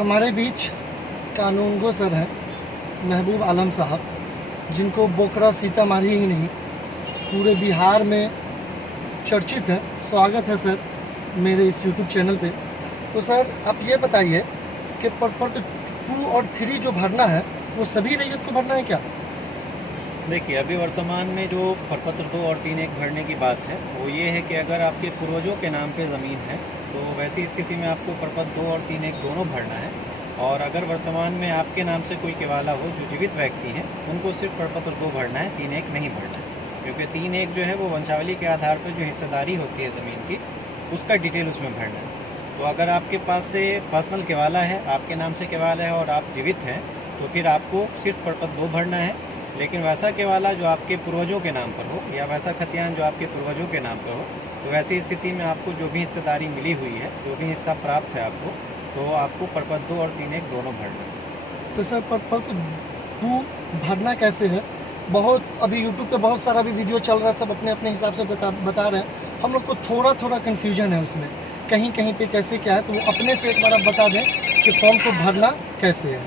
हमारे बीच कानूनगो सर हैं, महबूब आलम साहब, जिनको बोकरा सीतामढ़ी ही नहीं पूरे बिहार में चर्चित है। स्वागत है सर मेरे इस यूट्यूब चैनल पे। तो सर आप ये बताइए कि प्रपत्र 2 और 3 जो भरना है वो सभी रैयत को भरना है क्या? देखिए, अभी वर्तमान में जो प्रपत्र 2 और 3 एक भरने की बात है वो ये है कि अगर आपके पूर्वजों के नाम पे ज़मीन है तो वैसी स्थिति में आपको प्रपत्र 2 और 3 एक दोनों भरना है। और अगर वर्तमान में आपके नाम से कोई केवाला हो जो जीवित व्यक्ति हैं, उनको सिर्फ प्रपत्र 2 भरना है, 3 एक नहीं भरना है। क्योंकि 3 एक जो है वो वंशावली के आधार पर जो हिस्सेदारी होती है ज़मीन की, उसका डिटेल उसमें भरना है। तो अगर आपके पास से पर्सनल केवाला है, आपके नाम से केवाला है और आप जीवित हैं, तो फिर आपको सिर्फ प्रपत्र 2 भरना है। लेकिन वैसा केवाला जो आपके पूर्वजों के नाम पर हो या वैसा खतियान जो आपके पूर्वजों के नाम पर हो, तो वैसी स्थिति में आपको जो भी हिस्सेदारी मिली हुई है, जो भी हिस्सा प्राप्त है आपको, तो आपको प्रपत्र 2 और 3 एक दोनों भरना है। तो सर प्रपत्र 2 भरना कैसे है? बहुत अभी यूट्यूब पे बहुत सारा भी वीडियो चल रहा है, सब अपने अपने हिसाब से बता रहे हैं। हम लोग को थोड़ा कन्फ्यूजन है उसमें, कहीं कहीं पे कैसे क्या है, तो वो अपने से एक बार आप बता दें कि फॉर्म को भरना कैसे है।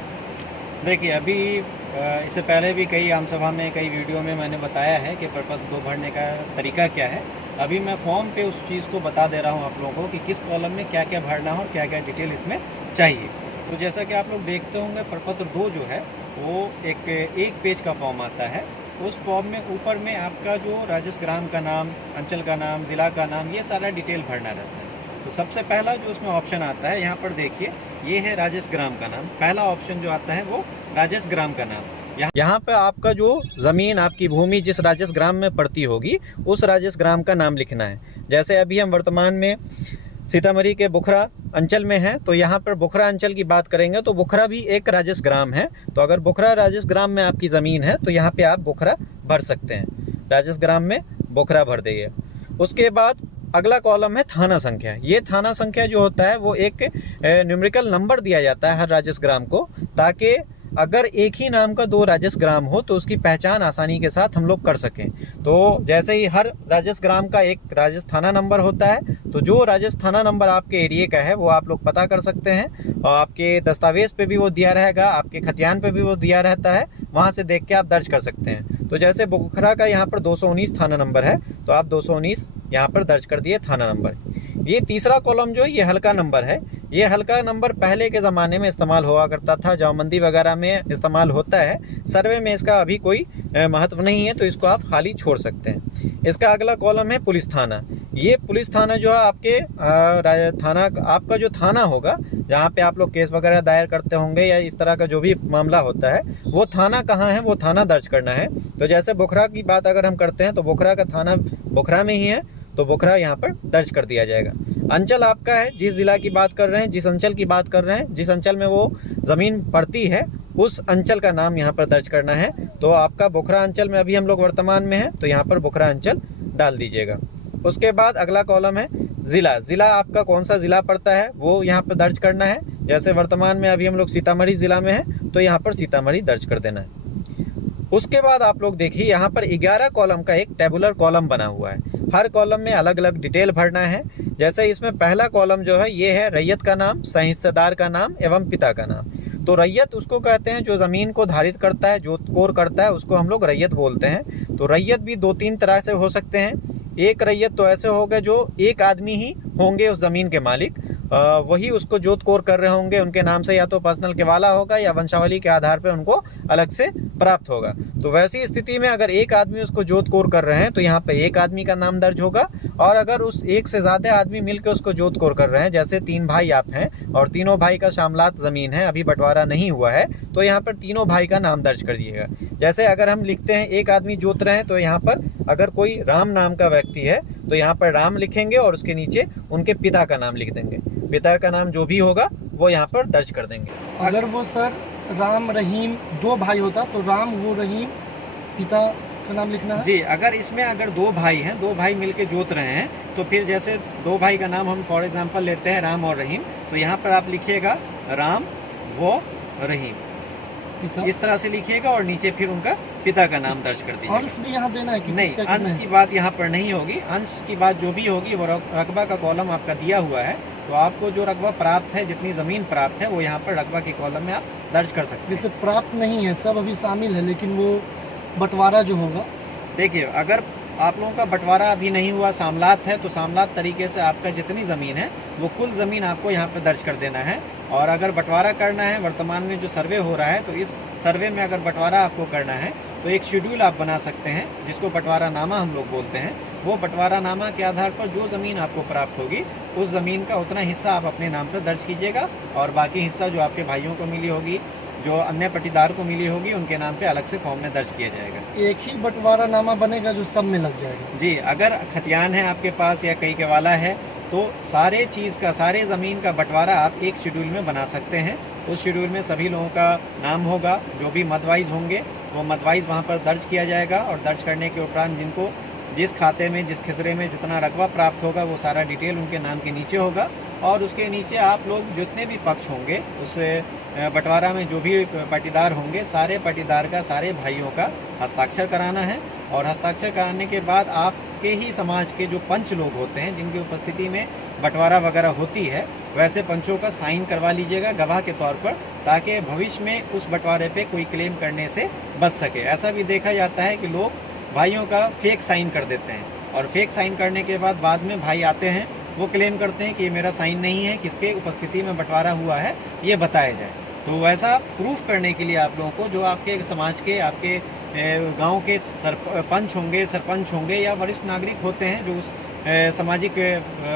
देखिए, अभी इससे पहले भी कई आम सभा में कई वीडियो में मैंने बताया है कि प्रपत्र 2 भरने का तरीका क्या है। अभी मैं फॉर्म पे उस चीज़ को बता दे रहा हूँ आप लोगों को कि किस कॉलम में क्या क्या भरना है और क्या क्या डिटेल इसमें चाहिए। तो जैसा कि आप लोग देखते होंगे, प्रपत्र 2 जो है वो एक पेज का फॉर्म आता है। उस फॉर्म में ऊपर में आपका जो राजस्व ग्राम का नाम, अंचल का नाम, ज़िला का नाम, ये सारा डिटेल भरना रहता है। तो सबसे पहला जो उसमें ऑप्शन आता है, यहाँ पर देखिए, ये है राजस्व ग्राम का नाम। पहला ऑप्शन जो आता है वो राजस्व ग्राम का नाम। यहाँ पे आपका जो ज़मीन, आपकी भूमि जिस राजस्व ग्राम में पड़ती होगी, उस राजस्व ग्राम का नाम लिखना है। जैसे अभी हम वर्तमान में सीतामढ़ी के बुखरा अंचल में हैं, तो यहाँ पर बुखरा अंचल की बात करेंगे तो बुखरा भी एक राजस्व ग्राम है। तो अगर बुखरा राजस्व ग्राम में आपकी ज़मीन है तो यहाँ पे आप बुखरा भर सकते हैं, राजस्व ग्राम में बुखरा भर देंगे। उसके बाद अगला कॉलम है थाना संख्या। ये थाना संख्या जो होता है वो एक न्यूमेरिकल नंबर दिया जाता है हर राजस्व ग्राम को, ताकि अगर एक ही नाम का 2 राजस्व ग्राम हो तो उसकी पहचान आसानी के साथ हम लोग कर सकें। तो जैसे ही हर राजस्व ग्राम का एक राजस्व थाना नंबर होता है, तो जो राजस्व थाना नंबर आपके एरिए का है वो आप लोग पता कर सकते हैं, और आपके दस्तावेज़ पे भी वो दिया रहेगा, आपके खतियान पे भी वो दिया रहता है, वहाँ से देख के आप दर्ज कर सकते हैं। तो जैसे बुखरा का यहाँ पर 219 थाना नंबर है, तो आप 219 यहाँ पर दर्ज कर दिए थाना नंबर। ये तीसरा कॉलम जो ये हल्का नंबर है, ये हल्का नंबर पहले के ज़माने में इस्तेमाल हुआ करता था, जमाबंदी वगैरह में इस्तेमाल होता है। सर्वे में इसका अभी कोई महत्व नहीं है, तो इसको आप खाली छोड़ सकते हैं। इसका अगला कॉलम है पुलिस थाना। ये पुलिस थाना जो है आपके थाना, आपका जो थाना होगा जहाँ पे आप लोग केस वगैरह दायर करते होंगे या इस तरह का जो भी मामला होता है, वो थाना कहाँ है वो थाना दर्ज करना है। तो जैसे बुखरा की बात अगर हम करते हैं तो बुखरा का थाना बुखरा में ही है, तो बुखरा यहाँ पर दर्ज कर दिया जाएगा। अंचल आपका है, जिस ज़िला की बात कर रहे हैं, जिस अंचल की बात कर रहे हैं, जिस अंचल में वो ज़मीन पड़ती है, उस अंचल का नाम यहाँ पर दर्ज करना है। तो आपका बुखरा अंचल में अभी हम लोग वर्तमान में हैं, तो यहाँ पर बुखरा अंचल डाल दीजिएगा। उसके बाद अगला कॉलम है ज़िला। ज़िला आपका कौन सा ज़िला पड़ता है वो यहाँ पर दर्ज करना है। जैसे वर्तमान में अभी हम लोग सीतामढ़ी ज़िला में हैं, तो यहाँ पर सीतामढ़ी दर्ज कर देना है। उसके बाद आप लोग देखिए, यहाँ पर 11 कॉलम का एक टेबुलर कॉलम बना हुआ है। हर कॉलम में अलग अलग डिटेल भरना है। जैसे इसमें पहला कॉलम जो है ये है रैयत का नाम, सहिस्सेदार का नाम एवं पिता का नाम। तो रैयत उसको कहते हैं जो ज़मीन को धारित करता है, जो कोर करता है, उसको हम लोग रैयत बोलते हैं। तो रैयत भी 2-3 तरह से हो सकते हैं। एक रैयत तो ऐसे होगा जो एक आदमी ही होंगे उस ज़मीन के मालिक, वही उसको जोत कोर कर रहे होंगे, उनके नाम से या तो पर्सनल केवाला होगा या वंशावली के आधार पर उनको अलग से प्राप्त होगा। तो वैसी स्थिति में अगर एक आदमी उसको जोत कोर कर रहे हैं तो यहाँ पे एक आदमी का नाम दर्ज होगा। और अगर उस एक से ज़्यादा आदमी मिलकर उसको जोत कोर कर रहे हैं, जैसे 3 भाई आप हैं और तीनों भाई का शामलात ज़मीन है, अभी बंटवारा नहीं हुआ है, तो यहाँ पर तीनों भाई का नाम दर्ज कर दिएगा। जैसे अगर हम लिखते हैं एक आदमी जोत रहे हैं, तो यहाँ पर अगर कोई राम नाम का व्यक्ति है तो यहाँ पर राम लिखेंगे और उसके नीचे उनके पिता का नाम लिख देंगे। पिता का नाम जो भी होगा वो यहाँ पर दर्ज कर देंगे। अगर वो सर राम रहीम 2 भाई होता तो राम वो रहीम पिता का नाम लिखना है। जी, अगर इसमें अगर 2 भाई हैं, 2 भाई मिलके जोत रहे हैं, तो फिर जैसे 2 भाई का नाम हम फॉर एग्जांपल लेते हैं राम और रहीम, तो यहाँ पर आप लिखिएगा राम व रहीम। पिता। इस तरह से लिखिएगा और नीचे फिर उनका पिता का नाम दर्ज कर दीजिएगा। अंश भी यहाँ देना है कि नहीं, किसका कितना अंश है? की बात यहाँ पर नहीं होगी। अंश की बात जो भी होगी वो रकबा का कॉलम आपका दिया हुआ है, तो आपको जो रकबा प्राप्त है, जितनी ज़मीन प्राप्त है, वो यहाँ पर रकबा के कॉलम में आप दर्ज कर सकते हैं। जैसे प्राप्त नहीं है, सब अभी शामिल है, लेकिन वो बंटवारा जो होगा, देखिए, अगर आप लोगों का बंटवारा अभी नहीं हुआ, सामलात है, तो सामलात तरीके से आपका जितनी ज़मीन है वो कुल ज़मीन आपको यहाँ पर दर्ज कर देना है। और अगर बंटवारा करना है, वर्तमान में जो सर्वे हो रहा है, तो इस सर्वे में अगर बंटवारा आपको करना है तो एक शेड्यूल आप बना सकते हैं, जिसको बंटवारा नामा हम लोग बोलते हैं। वो बंटवारा नामा के आधार पर जो ज़मीन आपको प्राप्त होगी, उस ज़मीन का उतना हिस्सा आप अपने नाम पर दर्ज कीजिएगा, और बाकी हिस्सा जो आपके भाइयों को मिली होगी, जो अन्य पट्टीदार को मिली होगी, उनके नाम पे अलग से फॉर्म में दर्ज किया जाएगा। एक ही बंटवारा नामा बनेगा जो सब में लग जाएगा। जी, अगर खतियान है आपके पास या कई केवाला है, तो सारे चीज़ का, सारे ज़मीन का बंटवारा आप एक शेड्यूल में बना सकते हैं। उस शेड्यूल में सभी लोगों का नाम होगा, जो भी मदवाइज होंगे वो मदवाइज वहाँ पर दर्ज किया जाएगा, और दर्ज करने के उपरांत जिनको जिस खाते में, जिस खिसरे में जितना रकबा प्राप्त होगा, वो सारा डिटेल उनके नाम के नीचे होगा। और उसके नीचे आप लोग जितने भी पक्ष होंगे, उस बंटवारा में जो भी पट्टीदार होंगे, सारे पट्टीदार का, सारे भाइयों का हस्ताक्षर कराना है। और हस्ताक्षर कराने के बाद आपके ही समाज के जो पंच लोग होते हैं, जिनकी उपस्थिति में बंटवारा वगैरह होती है, वैसे पंचों का साइन करवा लीजिएगा गवाह के तौर पर, ताकि भविष्य में उस बंटवारे पे कोई क्लेम करने से बच सके। ऐसा भी देखा जाता है कि लोग भाइयों का फेक साइन कर देते हैं, और फेक साइन करने के बाद में भाई आते हैं, वो क्लेम करते हैं कि ये मेरा साइन नहीं है, किसके उपस्थिति में बंटवारा हुआ है ये बताया जाए। तो वैसा प्रूफ करने के लिए आप लोगों को, जो आपके समाज के, आपके गांव के सरपंच होंगे, सरपंच होंगे, या वरिष्ठ नागरिक होते हैं जो उस सामाजिक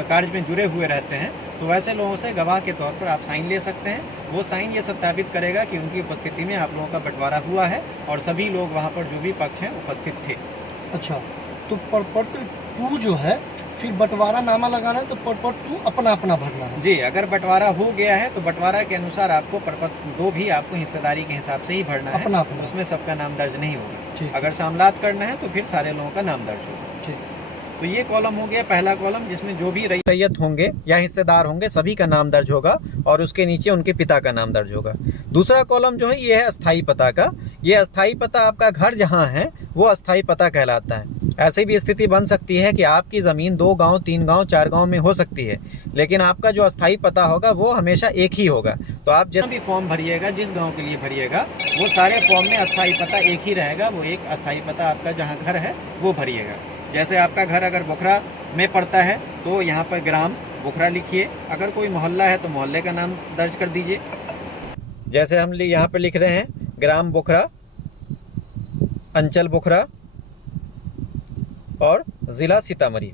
कार्य में जुड़े हुए रहते हैं, तो वैसे लोगों से गवाह के तौर पर आप साइन ले सकते हैं। वो साइन ये सत्यापित करेगा कि उनकी उपस्थिति में आप लोगों का बंटवारा हुआ है, और सभी लोग वहाँ पर जो भी पक्ष हैं उपस्थित थे। अच्छा, तो परपत्र 2 जो है, फिर बंटवारा नामा लगाना है तो परपत्र 2 अपना अपना भरना है। जी, अगर बंटवारा हो गया है तो बंटवारा के अनुसार आपको प्रपत्र 2 भी आपको हिस्सेदारी के हिसाब से ही भरना है, अपना अपना। उसमें सबका नाम दर्ज नहीं होगा। ठीक। अगर सामलात करना है तो फिर सारे लोगों का नाम दर्ज होगा। ठीक। तो ये कॉलम हो गया पहला कॉलम, जिसमें जो भी रैयत होंगे या हिस्सेदार होंगे, सभी का नाम दर्ज होगा, और उसके नीचे उनके पिता का नाम दर्ज होगा। दूसरा कॉलम जो है, ये है अस्थाई पता का। ये अस्थाई पता आपका घर जहाँ है वो अस्थाई पता कहलाता है। ऐसी भी स्थिति बन सकती है कि आपकी ज़मीन 2 गांव, 3 गांव, 4 गांव में हो सकती है, लेकिन आपका जो अस्थाई पता होगा वो हमेशा एक ही होगा। तो आप जितना भी फॉर्म भरिएगा, जिस गांव के लिए भरिएगा, वो सारे फॉर्म में अस्थाई पता एक ही रहेगा। वो एक अस्थाई पता आपका जहाँ घर है वो भरिएगा। जैसे आपका घर अगर बोखरा में पड़ता है तो यहाँ पर ग्राम बोखरा लिखिए। अगर कोई मोहल्ला है तो मोहल्ले का नाम दर्ज कर दीजिए। जैसे हम यहाँ पर लिख रहे हैं ग्राम बोखरा, अंचल बोखरा और ज़िला सीतामढ़ी।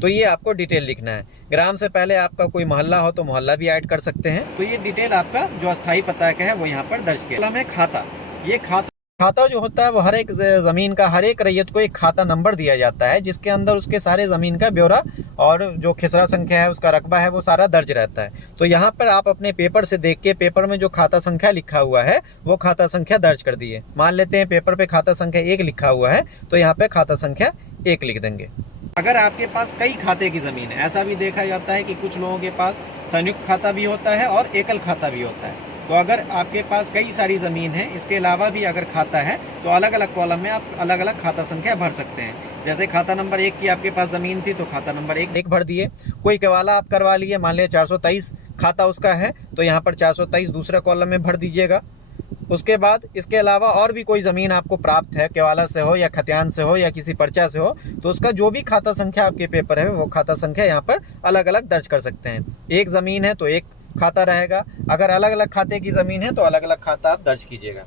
तो ये आपको डिटेल लिखना है। ग्राम से पहले आपका कोई मोहल्ला हो तो मोहल्ला भी ऐड कर सकते हैं। तो ये डिटेल आपका जो अस्थाई पता का है वो यहाँ पर दर्ज किया है। खाता, ये खाता जो होता है वो हर एक ज़मीन का, हर एक रैयत को एक खाता नंबर दिया जाता है, जिसके अंदर उसके सारे ज़मीन का ब्यौरा और जो खिसरा संख्या है, उसका रकबा है, वो सारा दर्ज रहता है। तो यहाँ पर आप अपने पेपर से देख के, पेपर में जो खाता संख्या लिखा हुआ है वो खाता संख्या दर्ज कर दिए। मान लेते हैं पेपर पे खाता संख्या 1 लिखा हुआ है, तो यहाँ पे खाता संख्या 1 लिख देंगे। अगर आपके पास कई खाते की ज़मीन है, ऐसा भी देखा जाता है कि कुछ लोगों के पास संयुक्त खाता भी होता है और एकल खाता भी होता है। तो अगर आपके पास कई सारी ज़मीन है, इसके अलावा भी अगर खाता है, तो अलग अलग कॉलम में आप अलग अलग खाता संख्या भर सकते हैं। जैसे खाता नंबर 1 की आपके पास ज़मीन थी तो खाता नंबर 1 भर दिए। कोई केवाला आप करवा लिए, मान लिया 423 खाता उसका है, तो यहाँ पर 423 दूसरा कॉलम में भर दीजिएगा। उसके बाद इसके अलावा और भी कोई ज़मीन आपको प्राप्त है, केवाला से हो या खतियान से हो या किसी पर्चा से हो, तो उसका जो भी खाता संख्या आपके पेपर है वो खाता संख्या यहाँ पर अलग अलग दर्ज कर सकते हैं। एक ज़मीन है तो एक खाता रहेगा, अगर अलग अलग खाते की ज़मीन है तो अलग अलग खाता आप दर्ज कीजिएगा।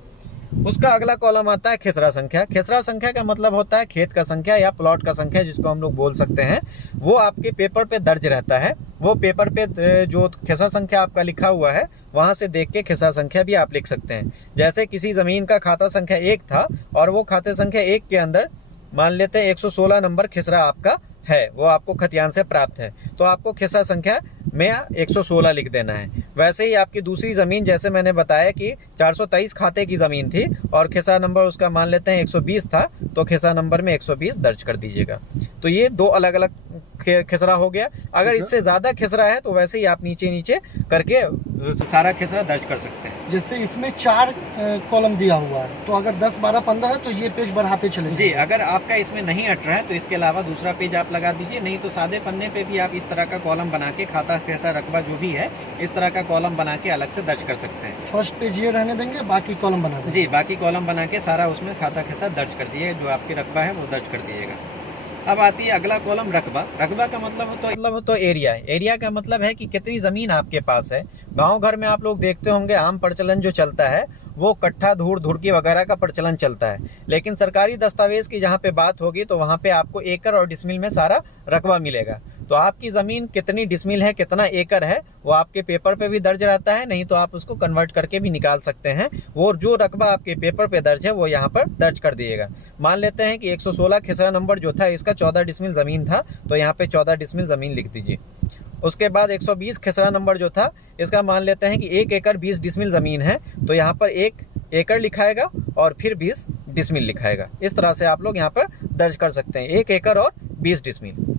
उसका अगला कॉलम आता है खिसरा संख्या। खिसरा संख्या का मतलब होता है खेत का संख्या या प्लॉट का संख्या, जिसको हम लोग बोल सकते हैं। वो आपके पेपर पे दर्ज रहता है। वो पेपर पे जो खिसरा संख्या आपका लिखा हुआ है वहाँ से देख के खिसरा संख्या भी आप लिख सकते हैं। जैसे किसी ज़मीन का खाता संख्या 1 था और वो खाते संख्या 1 के अंदर मान लेते हैं 116 नंबर खिसरा आपका है, वो आपको खतियान से प्राप्त है, तो आपको खिसरा संख्या में 116 लिख देना है। वैसे ही आपकी दूसरी ज़मीन, जैसे मैंने बताया कि 423 खाते की ज़मीन थी और खिसरा नंबर उसका मान लेते हैं 120 था, तो खिसरा नंबर में 120 दर्ज कर दीजिएगा। तो ये 2 अलग अलग खिसरा हो गया। अगर इससे ज़्यादा खिसरा है तो वैसे ही आप नीचे नीचे करके सारा खिसरा दर्ज कर सकते हैं। जैसे इसमें 4 कॉलम दिया हुआ है, तो अगर 10, 12, 15 है तो ये पेज बढ़ाते चले जी, जाइए। अगर आपका इसमें नहीं अट रहा है तो इसके अलावा दूसरा पेज आप लगा दीजिए, नहीं तो सादे पन्ने पे भी आप इस तरह का कॉलम बना के खाता खिसरा रकबा जो भी है इस तरह का कॉलम बना के अलग से दर्ज कर सकते हैं। फर्स्ट पेज ये रहने देंगे, बाकी कॉलम बना देंगे। जी, बाकी कॉलम बना के सारा उसमें खाता खिसरा दर्ज कर दिए, जो आपकी रकबा है वो दर्ज कर दिएगा। अब आती है अगला कॉलम रकबा। रकबा का मतलब तो एरिया है। एरिया का मतलब है कि कितनी ज़मीन आपके पास है। गांव घर में आप लोग देखते होंगे आम प्रचलन जो चलता है वो कट्ठा, धूर, धुरकी वगैरह का प्रचलन चलता है, लेकिन सरकारी दस्तावेज की जहाँ पे बात होगी तो वहाँ पे आपको एकड़ और डिसमिल में सारा रकबा मिलेगा। तो आपकी ज़मीन कितनी डिसमिल है, कितना एकड़ है, वो आपके पेपर पे भी दर्ज रहता है, नहीं तो आप उसको कन्वर्ट करके भी निकाल सकते हैं। वो जो रकबा आपके पेपर पे दर्ज है वो यहाँ पर दर्ज कर दिएगा। मान लेते हैं कि 116 खिसरा नंबर जो था इसका 14 डिसमिल ज़मीन था, तो यहाँ पे 14 डिसमिल ज़मीन लिख दीजिए। उसके बाद 120 खिसरा नंबर जो था इसका मान लेते हैं कि 1 एकड़ 20 डिसमिल ज़मीन है, तो यहाँ पर 1 एकड़ लिखाएगा और फिर 20 डिसमिल लिखाएगा। इस तरह से आप लोग यहाँ पर दर्ज कर सकते हैं, 1 एकड़ और 20 डिसमिल।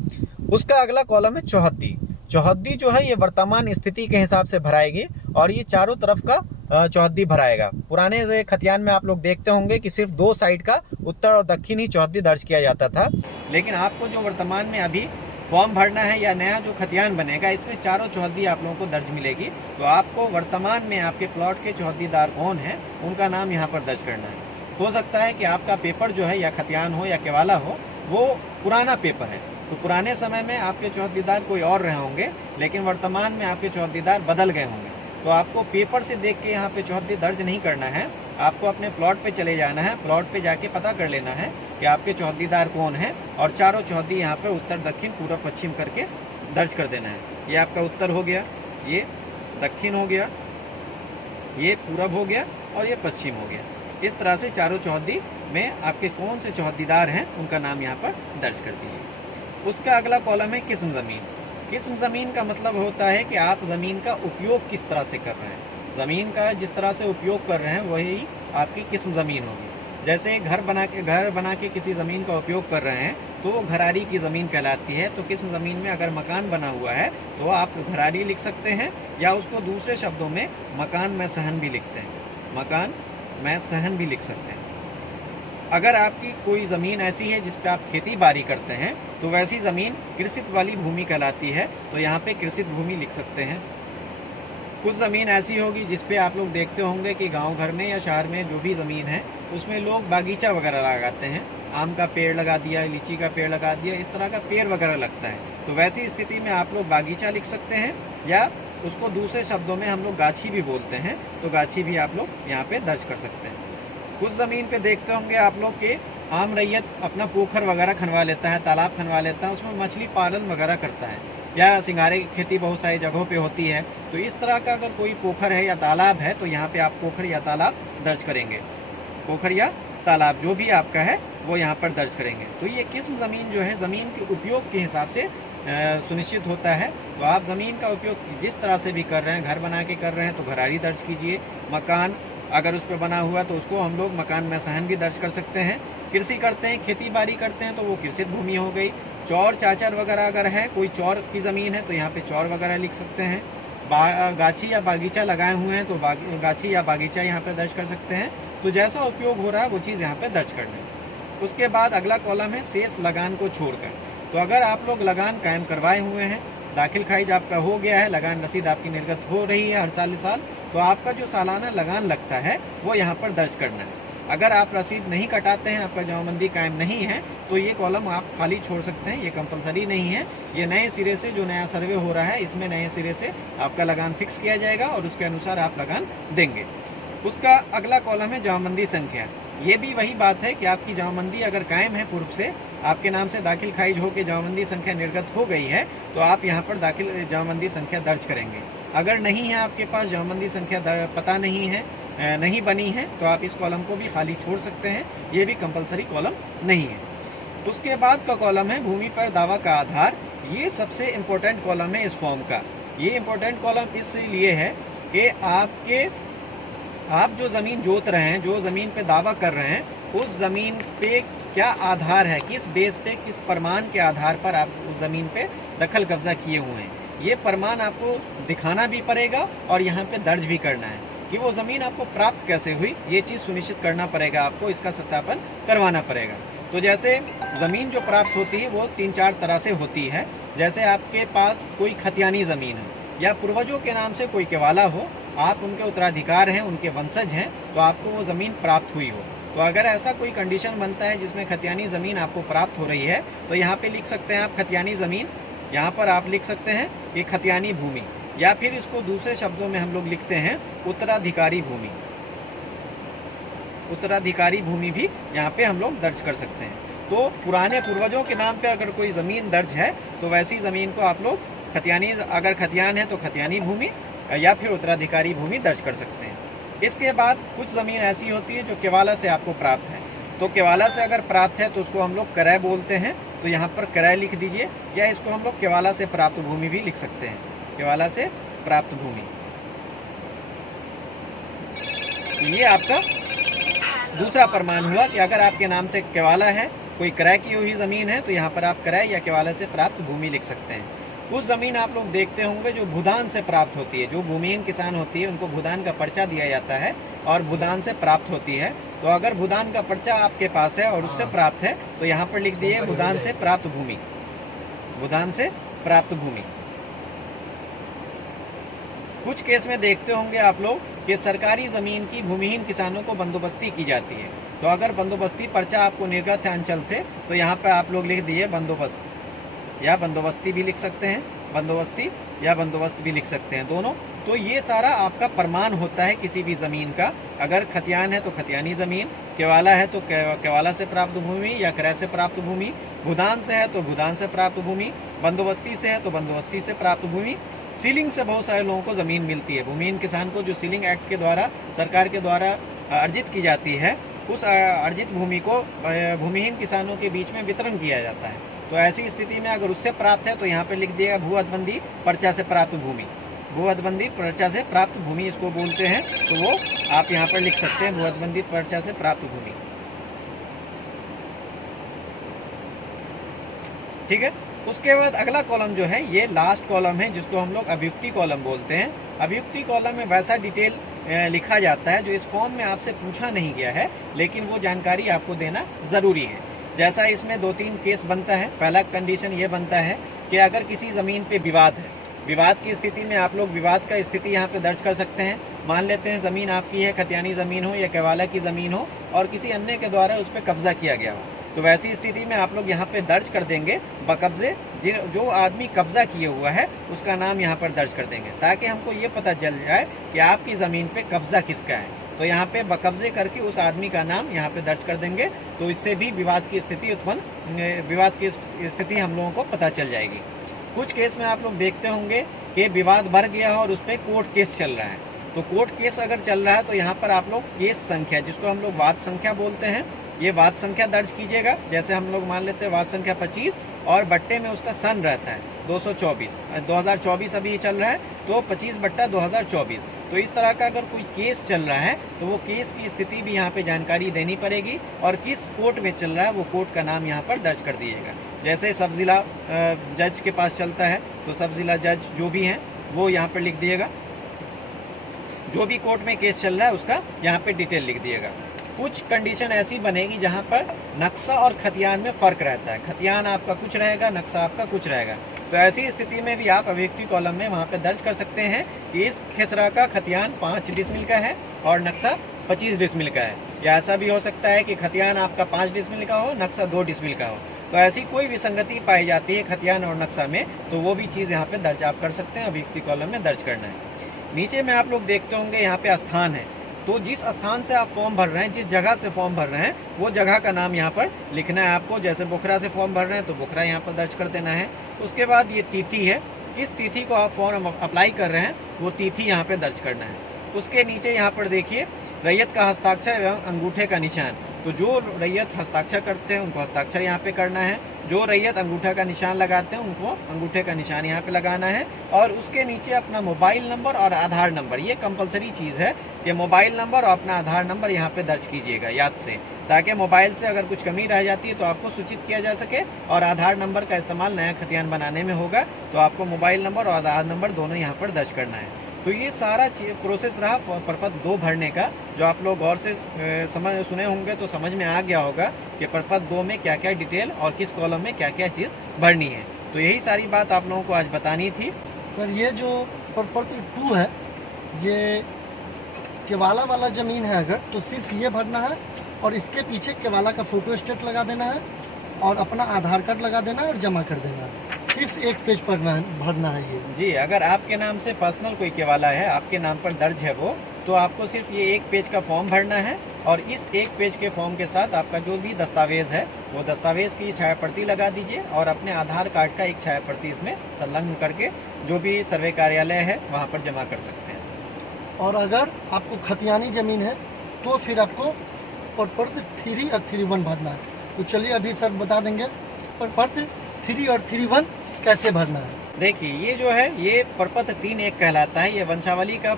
उसका अगला कॉलम है चौहद्दी। चौहद्दी जो है ये वर्तमान स्थिति के हिसाब से भराएगी और ये चारों तरफ का चौहद्दी भराएगा। पुराने से खतियान में आप लोग देखते होंगे कि सिर्फ 2 साइड का उत्तर और दक्षिण ही चौहद्दी दर्ज किया जाता था, लेकिन आपको जो वर्तमान में अभी फॉर्म भरना है या नया जो खतियान बनेगा इसमें चारों चौहद्दी आप लोगों को दर्ज मिलेगी। तो आपको वर्तमान में आपके प्लॉट के चौहद्दीदार कौन है उनका नाम यहाँ पर दर्ज करना है। हो सकता है कि आपका पेपर जो है या खतियान हो या केवाला हो वो पुराना पेपर है, तो पुराने समय में आपके चौहद्दीदार कोई और रहे होंगे, लेकिन वर्तमान में आपके चौहद्दीदार बदल गए होंगे। तो आपको पेपर से देख के यहाँ पे चौहद्दी दर्ज नहीं करना है, आपको अपने प्लॉट पे चले जाना है, प्लॉट पे जाके पता कर लेना है कि आपके चौहद्दीदार कौन है और चारों चौहद्दी यहाँ पर उत्तर, दक्षिण, पूर्व, पश्चिम करके दर्ज कर देना है। ये आपका उत्तर हो गया, ये दक्षिण हो गया, ये पूरब हो गया और ये पश्चिम हो गया। इस तरह से चारों चौहद्दी में आपके कौन से चौहद्दीदार हैं उनका नाम यहाँ पर दर्ज कर दीजिए। उसका अगला कॉलम है किस्म ज़मीन। किस्म ज़मीन का मतलब होता है कि आप ज़मीन का उपयोग किस तरह से कर रहे हैं। ज़मीन का जिस तरह से उपयोग कर रहे हैं वही आपकी किस्म ज़मीन होगी। जैसे घर बना के किसी ज़मीन का उपयोग कर रहे हैं तो वो घरारी की ज़मीन कहलाती है। तो किस्म ज़मीन में अगर मकान बना हुआ है तो आप घरारी लिख सकते हैं, या उसको दूसरे शब्दों में मकान में सहन भी लिखते हैं, मकान में सहन भी लिख सकते हैं। अगर आपकी कोई ज़मीन ऐसी है जिस पे आप खेती बाड़ी करते हैं तो वैसी ज़मीन कृषित वाली भूमि कहलाती है, तो यहाँ पे कृषित भूमि लिख सकते हैं। कुछ ज़मीन ऐसी होगी जिस पे आप लोग देखते होंगे कि गांव घर में या शहर में जो भी ज़मीन है उसमें लोग बागीचा वगैरह लगाते हैं, आम का पेड़ लगा दिया, लीची का पेड़ लगा दिया, इस तरह का पेड़ वगैरह लगता है। तो वैसी स्थिति में आप लोग बागीचा लिख सकते हैं, या उसको दूसरे शब्दों में हम लोग गाछी भी बोलते हैं, तो गाछी भी आप लोग यहाँ पे दर्ज कर सकते हैं। कुछ ज़मीन पे देखते होंगे आप लोग के आम रैयत अपना पोखर वगैरह खनवा लेता है, तालाब खनवा लेता है, उसमें मछली पालन वगैरह करता है, या सिंगारे की खेती बहुत सारी जगहों पे होती है। तो इस तरह का अगर कोई पोखर है या तालाब है तो यहाँ पे आप पोखर या तालाब दर्ज करेंगे, पोखर या तालाब जो भी आपका है वो यहाँ पर दर्ज करेंगे। तो ये किस्म ज़मीन जो है ज़मीन के उपयोग के हिसाब से सुनिश्चित होता है। तो आप ज़मीन का उपयोग जिस तरह से भी कर रहे हैं, घर बना के कर रहे हैं तो घरारी दर्ज कीजिए, मकान अगर उस पर बना हुआ तो उसको हम लोग मकान में सहन भी दर्ज कर सकते हैं। कृषि करते हैं, खेती बाड़ी करते हैं तो वो कृषित भूमि हो गई। चौर चाचर वगैरह अगर है, कोई चौर की ज़मीन है तो यहाँ पे चौर वगैरह लिख सकते हैं। गाछी या बागीचा लगाए हुए हैं तो गाछी या बागीचा यहाँ पर दर्ज कर सकते हैं। तो जैसा उपयोग हो रहा है वो चीज़ यहाँ पर दर्ज करना है। उसके बाद अगला कॉलम है शेष लगान को छोड़कर। तो अगर आप लोग लगान कायम करवाए हुए हैं, दाखिल खारिज आपका हो गया है, लगान रसीद आपकी निर्गत हो रही है हर साल, तो आपका जो सालाना लगान लगता है वो यहाँ पर दर्ज करना है। अगर आप रसीद नहीं कटाते हैं, आपका जमाबंदी कायम नहीं है, तो ये कॉलम आप खाली छोड़ सकते हैं, ये कंपलसरी नहीं है। ये नए सिरे से जो नया सर्वे हो रहा है इसमें नए सिरे से आपका लगान फिक्स किया जाएगा और उसके अनुसार आप लगान देंगे। उसका अगला कॉलम है जमाबंदी संख्या। ये भी वही बात है कि आपकी जमाबंदी अगर कायम है, पूर्व से आपके नाम से दाखिल खारिज होकर जमाबंदी संख्या निर्गत हो गई है तो आप यहाँ पर जमाबंदी संख्या दर्ज करेंगे। अगर नहीं है आपके पास जमाबंदी संख्या पता नहीं है, नहीं बनी है, तो आप इस कॉलम को भी खाली छोड़ सकते हैं, ये भी कंपलसरी कॉलम नहीं है। उसके बाद का कॉलम है भूमि पर दावा का आधार। ये सबसे इम्पोर्टेंट कॉलम है इस फॉर्म का। ये इम्पोर्टेंट कॉलम इसलिए है कि आप जो ज़मीन जोत रहे हैं, जो ज़मीन पे दावा कर रहे हैं, उस ज़मीन पे क्या आधार है, किस बेस पे, किस प्रमाण के आधार पर आप उस ज़मीन पे दखल कब्जा किए हुए हैं, ये प्रमाण आपको दिखाना भी पड़ेगा और यहाँ पे दर्ज भी करना है कि वो ज़मीन आपको प्राप्त कैसे हुई, ये चीज़ सुनिश्चित करना पड़ेगा, आपको इसका सत्यापन करवाना पड़ेगा। तो जैसे ज़मीन जो प्राप्त होती है वो 3-4 तरह से होती है। जैसे आपके पास कोई खतियानी ज़मीन है या पूर्वजों के नाम से कोई केवाला हो, आप उनके उत्तराधिकार हैं, उनके वंशज हैं, तो आपको वो ज़मीन प्राप्त हुई हो। तो अगर ऐसा कोई कंडीशन बनता है जिसमें खतियानी ज़मीन आपको प्राप्त हो रही है, तो यहाँ पे लिख सकते हैं आप खतियानी ज़मीन, यहाँ पर आप लिख सकते हैं कि खतियानी भूमि, या फिर इसको दूसरे शब्दों में हम लोग लिखते हैं उत्तराधिकारी भूमि। उत्तराधिकारी भूमि भी यहाँ पे हम लोग दर्ज कर सकते हैं। तो पुराने पूर्वजों के नाम पे अगर कोई ज़मीन दर्ज है तो वैसी ज़मीन को आप लोग खतियानी, अगर खतियान है तो खतियानी भूमि या फिर उत्तराधिकारी भूमि दर्ज कर सकते हैं। इसके बाद कुछ ज़मीन ऐसी होती है जो केवाला से आपको प्राप्त है, तो केवाला से अगर प्राप्त है तो उसको हम लोग क्रय बोलते हैं, तो यहाँ पर क्रय लिख दीजिए, या इसको हम लोग केवाला से प्राप्त भूमि भी लिख सकते हैं, केवाला से प्राप्त भूमि। ये आपका दूसरा प्रमाण हुआ कि अगर आपके नाम से केवाला है, कोई क्रय की हुई ज़मीन है, तो यहाँ पर आप क्रय या केवाला से प्राप्त भूमि लिख सकते हैं। कुछ ज़मीन आप लोग देखते होंगे जो भूदान से प्राप्त होती है, जो भूमिहीन किसान होती है उनको भूदान का पर्चा दिया जाता है और भूदान से प्राप्त होती है। तो अगर भूदान का पर्चा आपके पास है और उससे प्राप्त है तो यहाँ पर लिख दिए भूदान से प्राप्त भूमि, भूदान से प्राप्त भूमि। कुछ केस में देखते होंगे आप लोग कि सरकारी ज़मीन की भूमिहीन किसानों को बंदोबस्ती की जाती है, तो अगर बंदोबस्ती पर्चा आपको निर्गत है अंचल से, तो यहाँ पर आप लोग लिख दिए बंदोबस्त, या बंदोबस्ती भी लिख सकते हैं, बंदोबस्ती या बंदोबस्त भी लिख सकते हैं, दोनों। तो ये सारा आपका प्रमाण होता है किसी भी ज़मीन का। अगर खतियान है तो खतियानी ज़मीन, केवाला है तो केवाला से प्राप्त भूमि या क्रय से प्राप्त भूमि, भूदान से है तो भूदान से प्राप्त भूमि, बंदोबस्ती से है तो बंदोबस्ती से प्राप्त भूमि। सीलिंग से बहुत सारे लोगों को ज़मीन मिलती है, भूमिहीन किसान को जो सीलिंग एक्ट के द्वारा, सरकार के द्वारा अर्जित की जाती है, उस अर्जित भूमि को भूमिहीन किसानों के बीच में वितरण किया जाता है। तो ऐसी स्थिति में अगर उससे प्राप्त है तो यहाँ पे लिख दिएगा भू हदबंदी पर्चा से प्राप्त भूमि, भू हदबंदी पर्चा से प्राप्त भूमि इसको बोलते हैं, तो वो आप यहाँ पर लिख सकते हैं भू हदबंदी पर्चा से प्राप्त भूमि। ठीक है। उसके बाद अगला कॉलम जो है, ये लास्ट कॉलम है जिसको हम लोग अभियुक्ति कॉलम बोलते हैं। अभियुक्ति कॉलम में वैसा डिटेल लिखा जाता है जो इस फॉर्म में आपसे पूछा नहीं गया है, लेकिन वो जानकारी आपको देना ज़रूरी है। जैसा इसमें 2-3 केस बनता है। पहला कंडीशन ये बनता है कि अगर किसी ज़मीन पे विवाद है, विवाद की स्थिति में आप लोग विवाद का स्थिति यहाँ पे दर्ज कर सकते हैं। मान लेते हैं ज़मीन आपकी है, खतियानी ज़मीन हो या केवाला की ज़मीन हो, और किसी अन्य के द्वारा उस पर कब्जा किया गया हो, तो वैसी स्थिति में आप लोग यहाँ पे दर्ज कर देंगे बकब्जे, जो आदमी कब्जा किए हुआ है उसका नाम यहाँ पर दर्ज कर देंगे, ताकि हमको ये पता चल जाए कि आपकी ज़मीन पे कब्जा किसका है। तो यहाँ पे बकब्जे करके उस आदमी का नाम यहाँ पे दर्ज कर देंगे, तो इससे भी विवाद की स्थिति हम लोगों को पता चल जाएगी। कुछ केस में आप लोग देखते होंगे कि विवाद बढ़ गया है और उस पर कोर्ट केस चल रहा है। तो कोर्ट केस अगर चल रहा है तो यहाँ पर आप लोग केस संख्या, जिसको हम लोग वाद संख्या बोलते हैं, ये वाद संख्या दर्ज कीजिएगा। जैसे हम लोग मान लेते हैं वाद संख्या 25 और बट्टे में उसका सन रहता है 2024 अभी चल रहा है, तो 25/2024। तो इस तरह का अगर कोई केस चल रहा है तो वो केस की स्थिति भी यहाँ पे जानकारी देनी पड़ेगी, और किस कोर्ट में चल रहा है वो कोर्ट का नाम यहाँ पर दर्ज कर दिएगा। जैसे सब ज़िला जज के पास चलता है तो सब ज़िला जज जो भी हैं वो यहाँ पर लिख दिएगा, जो भी कोर्ट में केस चल रहा है उसका यहाँ पे डिटेल लिख दिएगा। कुछ कंडीशन ऐसी बनेगी जहाँ पर नक्शा और खतियान में फ़र्क रहता है, खतियान आपका कुछ रहेगा, नक्शा आपका कुछ रहेगा। तो ऐसी स्थिति में भी आप अभियुक्ति कॉलम में वहाँ पे दर्ज कर सकते हैं कि इस खेसरा का खतियान 5 डिसमिल का है और नक्शा 25 डिसमिल का है, या ऐसा भी हो सकता है कि खतियान आपका 5 डिसमिल का हो, नक्शा 2 डिसमिल का हो। तो ऐसी कोई विसंगति पाई जाती है खतियान और नक्शा में, तो वो भी चीज़ यहाँ पे दर्ज आप कर सकते हैं, अभियुक्ति कॉलम में दर्ज करना है। नीचे में आप लोग देखते होंगे यहाँ पे स्थान है, तो जिस स्थान से आप फॉर्म भर रहे हैं, जिस जगह से फॉर्म भर रहे हैं, वो जगह का नाम यहाँ पर लिखना है आपको। जैसे बोखरा से फॉर्म भर रहे हैं तो बोखरा यहाँ पर दर्ज कर देना है। उसके बाद ये तिथि है, किस तिथि को आप फॉर्म अप्लाई कर रहे हैं वो तिथि यहाँ पे दर्ज करना है। उसके नीचे यहाँ पर देखिए रैयत का हस्ताक्षर एवं अंगूठे का निशान, तो जो रैयत हस्ताक्षर करते हैं उनको हस्ताक्षर यहाँ पे करना है, जो रैयत अंगूठा का निशान लगाते हैं उनको अंगूठे का निशान यहाँ पे लगाना है, और उसके नीचे अपना मोबाइल नंबर और आधार नंबर, ये कंपलसरी चीज़ है कि मोबाइल नंबर और अपना आधार नंबर यहाँ पे दर्ज कीजिएगा याद से, ताकि मोबाइल से अगर कुछ कमी रह जाती है तो आपको सूचित किया जा सके, और आधार नंबर का इस्तेमाल नया खतियान बनाने में होगा तो आपको मोबाइल नंबर और आधार नंबर दोनों यहाँ पर दर्ज करना है। तो ये सारा प्रोसेस रहा प्रपत्र 2 भरने का, जो आप लोग गौर से सुने होंगे तो समझ में आ गया होगा कि प्रपत्र 2 में क्या क्या डिटेल और किस कॉलम में क्या क्या चीज़ भरनी है। तो यही सारी बात आप लोगों को आज बतानी थी। सर ये जो प्रपत्र 2 है, ये केवाला वाला ज़मीन है अगर, तो सिर्फ ये भरना है और इसके पीछे केवाला का फ़ोटो स्टेट लगा देना है और अपना आधार कार्ड लगा देना है और जमा कर देना है। सिर्फ एक पेज पर भरना है ये। जी, अगर आपके नाम से पर्सनल कोई केवाला है, आपके नाम पर दर्ज है वो, तो आपको सिर्फ ये एक पेज का फॉर्म भरना है, और इस एक पेज के फॉर्म के साथ आपका जो भी दस्तावेज है वो दस्तावेज की छाया प्रति लगा दीजिए, और अपने आधार कार्ड का एक छाया प्रति इसमें संलग्न करके जो भी सर्वे कार्यालय है वहाँ पर जमा कर सकते हैं। और अगर आपको खतियानी ज़मीन है तो फिर आपको प्रपत्र 3 और 3(1) भरना है। तो चलिए अभी सर बता देंगे प्रपत्र 3 और 3(1) कैसे भरना है। देखिए, ये जो है ये प्रपत्र 3(1) कहलाता है, ये वंशावली का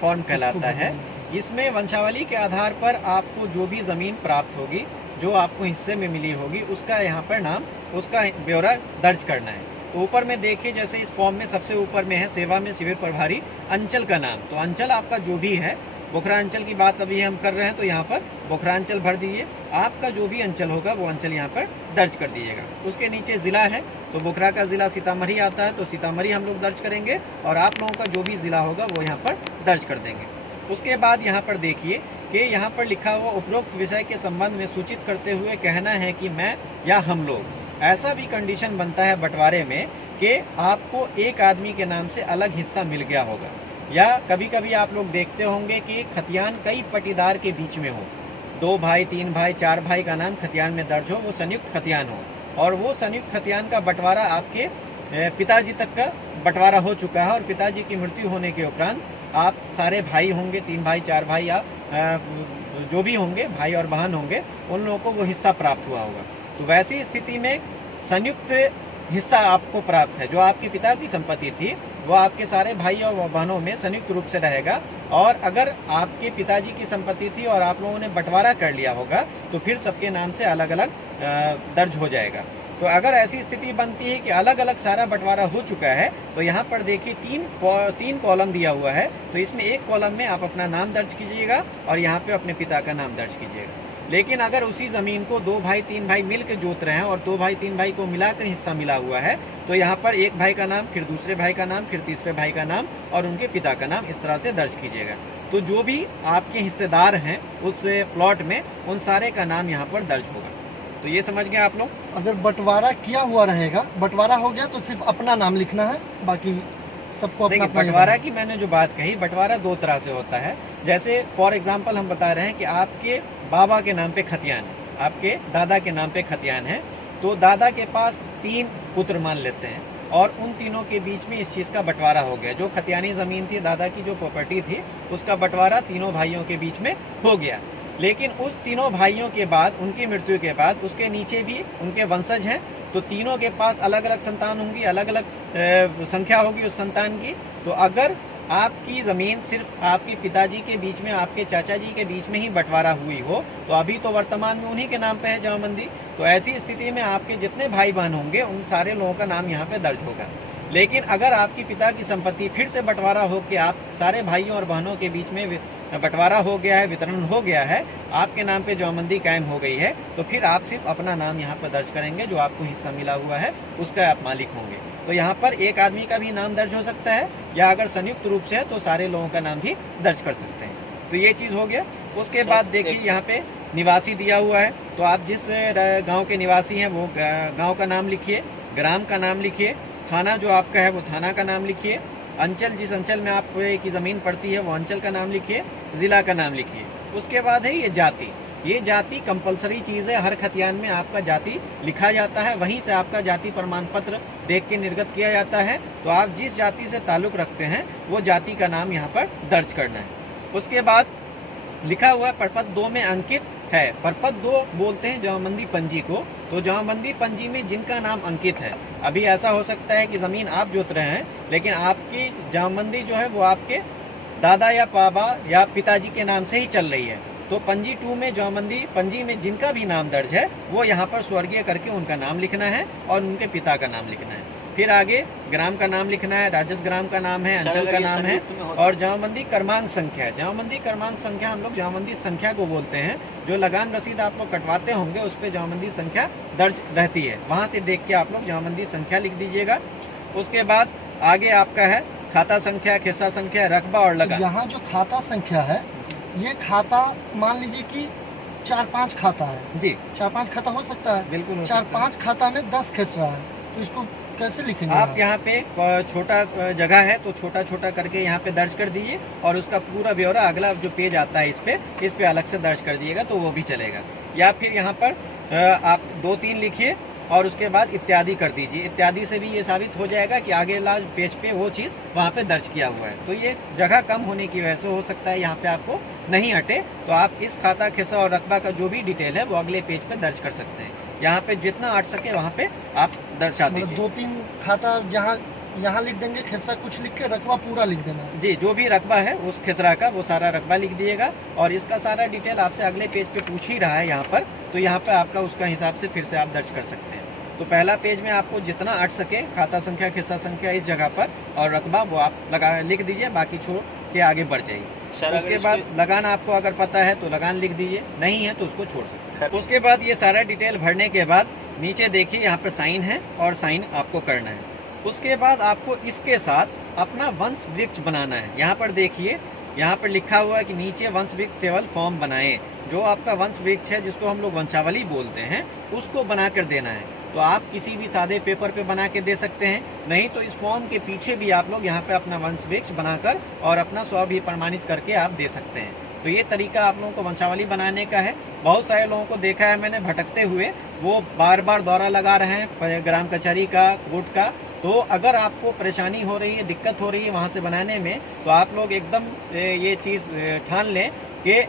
फॉर्म कहलाता है। इसमें वंशावली के आधार पर आपको जो भी ज़मीन प्राप्त होगी, जो आपको हिस्से में मिली होगी, उसका यहाँ पर नाम, उसका ब्यौरा दर्ज करना है। तो ऊपर में देखिए, जैसे इस फॉर्म में सबसे ऊपर में है सेवा में शिविर प्रभारी अंचल का नाम, तो अंचल आपका जो भी है, बोखरा अंचल की बात अभी हम कर रहे हैं तो यहाँ पर बोखरा अंचल भर दीजिए। आपका जो भी अंचल होगा वो अंचल यहाँ पर दर्ज कर दीजिएगा। उसके नीचे ज़िला है तो बोखरा का ज़िला सीतामढ़ी आता है तो सीतामढ़ी हम लोग दर्ज करेंगे, और आप लोगों का जो भी ज़िला होगा वो यहाँ पर दर्ज कर देंगे। उसके बाद यहाँ पर देखिए कि यहाँ पर लिखा हुआ उपरोक्त विषय के संबंध में सूचित करते हुए कहना है कि मैं या हम लोग, ऐसा भी कंडीशन बनता है बंटवारे में कि आपको एक आदमी के नाम से अलग हिस्सा मिल गया होगा, या कभी कभी आप लोग देखते होंगे कि खतियान कई पटीदार के बीच में हो, 2 भाई 3 भाई 4 भाई का नाम खतियान में दर्ज हो, वो संयुक्त खतियान हो, और वो संयुक्त खतियान का बंटवारा आपके पिताजी तक का बंटवारा हो चुका है, और पिताजी की मृत्यु होने के उपरांत आप सारे भाई होंगे, 3 भाई 4 भाई, या जो भी होंगे भाई और बहन होंगे, उन लोगों को वो हिस्सा प्राप्त हुआ होगा। तो वैसी स्थिति में संयुक्त हिस्सा आपको प्राप्त है, जो आपके पिता की संपत्ति थी वो आपके सारे भाई और बहनों में संयुक्त रूप से रहेगा, और अगर आपके पिताजी की संपत्ति थी और आप लोगों ने बंटवारा कर लिया होगा तो फिर सबके नाम से अलग अलग दर्ज हो जाएगा। तो अगर ऐसी स्थिति बनती है कि अलग अलग सारा बंटवारा हो चुका है, तो यहाँ पर देखिए 3 कॉलम दिया हुआ है, तो इसमें एक कॉलम में आप अपना नाम दर्ज कीजिएगा और यहाँ पे अपने पिता का नाम दर्ज कीजिएगा। लेकिन अगर उसी ज़मीन को 2 भाई 3 भाई मिल के जोत रहे हैं और 2 भाई 3 भाई को मिलाकर हिस्सा मिला हुआ है, तो यहाँ पर एक भाई का नाम, फिर दूसरे भाई का नाम, फिर तीसरे भाई का नाम और उनके पिता का नाम इस तरह से दर्ज कीजिएगा। तो जो भी आपके हिस्सेदार हैं उस प्लॉट में, उन सारे का नाम यहाँ पर दर्ज होगा। तो ये समझ गए आप लोग। अगर बंटवारा किया हुआ रहेगा, बंटवारा हो गया तो सिर्फ अपना नाम लिखना है, बाकी सबको अपना अपना। बंटवारा की मैंने जो बात कही, बंटवारा 2 तरह से होता है। जैसे फॉर एग्जांपल हम बता रहे हैं कि आपके बाबा के नाम पे खतियान है, आपके दादा के नाम पे खतियान है, तो दादा के पास 3 पुत्र मान लेते हैं, और उन तीनों के बीच में इस चीज़ का बंटवारा हो गया। जो खतियानी ज़मीन थी, दादा की जो प्रॉपर्टी थी, उसका बंटवारा तीनों भाइयों के बीच में हो गया। लेकिन उस तीनों भाइयों के बाद, उनकी मृत्यु के बाद, उसके नीचे भी उनके वंशज हैं, तो तीनों के पास अलग अलग संतान होंगी, अलग अलग संख्या होगी उस संतान की। तो अगर आपकी ज़मीन सिर्फ आपके पिताजी के बीच में, आपके चाचा जी के बीच में ही बंटवारा हुई हो, तो अभी तो वर्तमान में उन्हीं के नाम पे है जमाबंदी, तो ऐसी स्थिति में आपके जितने भाई बहन होंगे उन सारे लोगों का नाम यहाँ पे दर्ज होगा। लेकिन अगर आपकी पिता की संपत्ति फिर से बंटवारा हो के आप सारे भाइयों और बहनों के बीच में बंटवारा हो गया है, वितरण हो गया है, आपके नाम पे जमाबंदी कायम हो गई है, तो फिर आप सिर्फ अपना नाम यहाँ पर दर्ज करेंगे, जो आपको हिस्सा मिला हुआ है उसका आप मालिक होंगे। तो यहाँ पर एक आदमी का भी नाम दर्ज हो सकता है, या अगर संयुक्त रूप से है तो सारे लोगों का नाम भी दर्ज कर सकते हैं। तो ये चीज़ हो गया। उसके बाद देखिए यहाँ पे निवासी दिया हुआ है, तो आप जिस गाँव के निवासी हैं वो गाँव का नाम लिखिए, ग्राम का नाम लिखिए, थाना जो आपका है वो थाना का नाम लिखिए, अंचल जिस अंचल में आपकी ज़मीन पड़ती है वो अंचल का नाम लिखिए, ज़िला का नाम लिखिए। उसके बाद है ये जाति। ये जाति कंपलसरी चीज़ है, हर खतियान में आपका जाति लिखा जाता है, वहीं से आपका जाति प्रमाण पत्र देख के निर्गत किया जाता है। तो आप जिस जाति से ताल्लुक़ रखते हैं वो जाति का नाम यहाँ पर दर्ज करना है। उसके बाद लिखा हुआ प्रपत्र 2 में अंकित है। परपत 2 बोलते हैं जमाबंदी पंजी को। तो जमाबंदी पंजी में जिनका नाम अंकित है, अभी ऐसा हो सकता है कि ज़मीन आप जोत रहे हैं लेकिन आपकी जमाबंदी जो है वो आपके दादा या पापा या पिताजी के नाम से ही चल रही है। तो पंजी 2 में जमाबंदी पंजी में जिनका भी नाम दर्ज है वो यहाँ पर स्वर्गीय करके उनका नाम लिखना है और उनके पिता का नाम लिखना है। फिर आगे ग्राम का नाम लिखना है, राजस्व ग्राम का नाम है, अंचल का नाम है और जमाबंदी क्रमांक संख्या है। जमाबंदी क्रमांक संख्या हम लोग जमाबंदी संख्या को बोलते हैं। जो लगान रसीद आप लोग कटवाते होंगे उस पर जमाबंदी संख्या दर्ज रहती है, वहाँ से देख के आप लोग जमाबंदी संख्या लिख दीजिएगा। उसके बाद आगे आपका है खाता संख्या, खिस्सा संख्या, रकबा और लगान। यहाँ जो खाता संख्या है, ये खाता मान लीजिए कि 4-5 खाता है जी, 4-5 खाता हो सकता है। बिल्कुल 4-5 खाता में 10 खिसरा है, तो इसको कैसे लिखेंगे? आप यहाँ पे छोटा जगह है तो छोटा छोटा करके यहाँ पे दर्ज कर दीजिए और उसका पूरा ब्यौरा अगला जो पेज आता है इस पे अलग से दर्ज कर दिएगा तो वो भी चलेगा। या फिर यहाँ पर आप 2-3 लिखिए और उसके बाद इत्यादि कर दीजिए। इत्यादि से भी ये साबित हो जाएगा कि आगे लास्ट पेज पे वो चीज़ वहाँ पे दर्ज किया हुआ है। तो ये जगह कम होने की वजह से हो सकता है यहाँ पे आपको नहीं हटे, तो आप इस खाता, खिस्सा और रकबा का जो भी डिटेल है वो अगले पेज पे दर्ज कर सकते हैं। यहाँ पे जितना अट सके वहाँ पे आप दर्शा दीजिए। 2-3 खाता जहाँ यहाँ लिख देंगे, खिस्सा कुछ लिख के रकबा पूरा लिख देना जी, जो भी रकबा है उस खिसरा का वो सारा रकबा लिख दिएगा और इसका सारा डिटेल आपसे अगले पेज पे पूछ ही रहा है यहाँ पर, तो यहाँ पे आपका उसका हिसाब से फिर से आप दर्ज कर सकते हैं। तो पहला पेज में आपको जितना अट सके खाता संख्या, खिस्सा संख्या इस जगह पर और रकबा वो आप लिख दीजिए, बाकी छोड़ के आगे बढ़ जाइए। उसके बाद लगान आपको अगर पता है तो लगान लिख दीजिए, नहीं है तो उसको छोड़ सकते हैं। उसके बाद ये सारा डिटेल भरने के बाद नीचे देखिए यहाँ पर साइन है और साइन आपको करना है। उसके बाद आपको इसके साथ अपना वंश वृक्ष बनाना है। यहाँ पर देखिए, यहाँ पर लिखा हुआ है कि नीचे वंश वृक्ष केवल फॉर्म बनाएं। जो आपका वंश वृक्ष है जिसको हम लोग वंशावली बोलते हैं उसको बना कर देना है। तो आप किसी भी सादे पेपर पे बना के दे सकते हैं, नहीं तो इस फॉर्म के पीछे भी आप लोग यहाँ पे अपना वंश वृक्ष बनाकर और अपना स्व भी प्रमाणित करके आप दे सकते हैं। तो ये तरीका आप लोगों को वंशावली बनाने का है। बहुत सारे लोगों को देखा है मैंने भटकते हुए, वो बार बार दौरा लगा रहे हैं ग्राम कचहरी का, कोर्ट का। तो अगर आपको परेशानी हो रही है, दिक्कत हो रही है वहाँ से बनाने में, तो आप लोग एकदम ये चीज़ ठान लें कि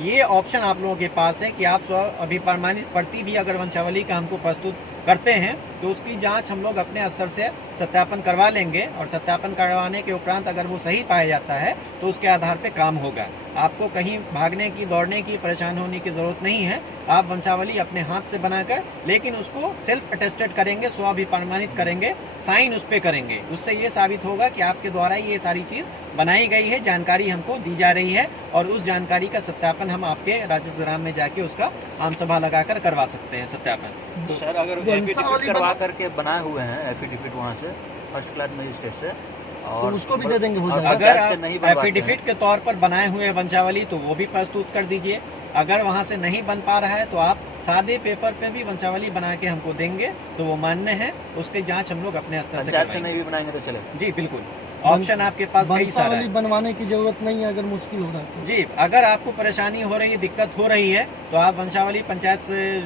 ये ऑप्शन आप लोगों के पास है कि आप स्व अभिप्रमाणित प्रति भी अगर वंशावली का हमको प्रस्तुत करते हैं तो उसकी जांच हम लोग अपने स्तर से सत्यापन करवा लेंगे और सत्यापन करवाने के उपरांत अगर वो सही पाया जाता है तो उसके आधार पे काम होगा। आपको कहीं भागने की, दौड़ने की, परेशान होने की ज़रूरत नहीं है। आप वंशावली अपने हाथ से बनाकर, लेकिन उसको सेल्फ अटेस्टेड करेंगे, स्वाभिप्रमाणित करेंगे, साइन उस पर करेंगे। उससे ये साबित होगा कि आपके द्वारा ये सारी चीज़ बनाई गई है, जानकारी हमको दी जा रही है और उस जानकारी का सत्यापन हम आपके राजस्व ग्राम में जाके उसका आम सभा लगाकर करवा सकते हैं सत्यापन। तो सर अगर एफिडेविट करवा करके बनाए हुए हैं एफिडेविट वहाँ से फर्स्ट क्लास मजिस्ट्रेट से, और तो उसको भी दे देंगे, हो जाएगा। अगर आप एफिडेविट के तौर पर बनाए हुए हैं वंशावली तो वो भी प्रस्तुत कर दीजिए। अगर वहाँ से नहीं बन पा रहा है तो आप सादे पेपर पे भी वंशावली बना के हमको देंगे तो वो मान्य है, उसकी जांच हम लोग अपने स्तर से नहीं भी बनाएंगे तो चलेगा। जी बिल्कुल, ऑप्शन आपके पास कई सारा है। बनवाने की जरूरत नहीं है अगर मुश्किल हो रहा है तो। जी, अगर आपको परेशानी हो रही है, दिक्कत हो रही है, तो आप वंशावली पंचायत से,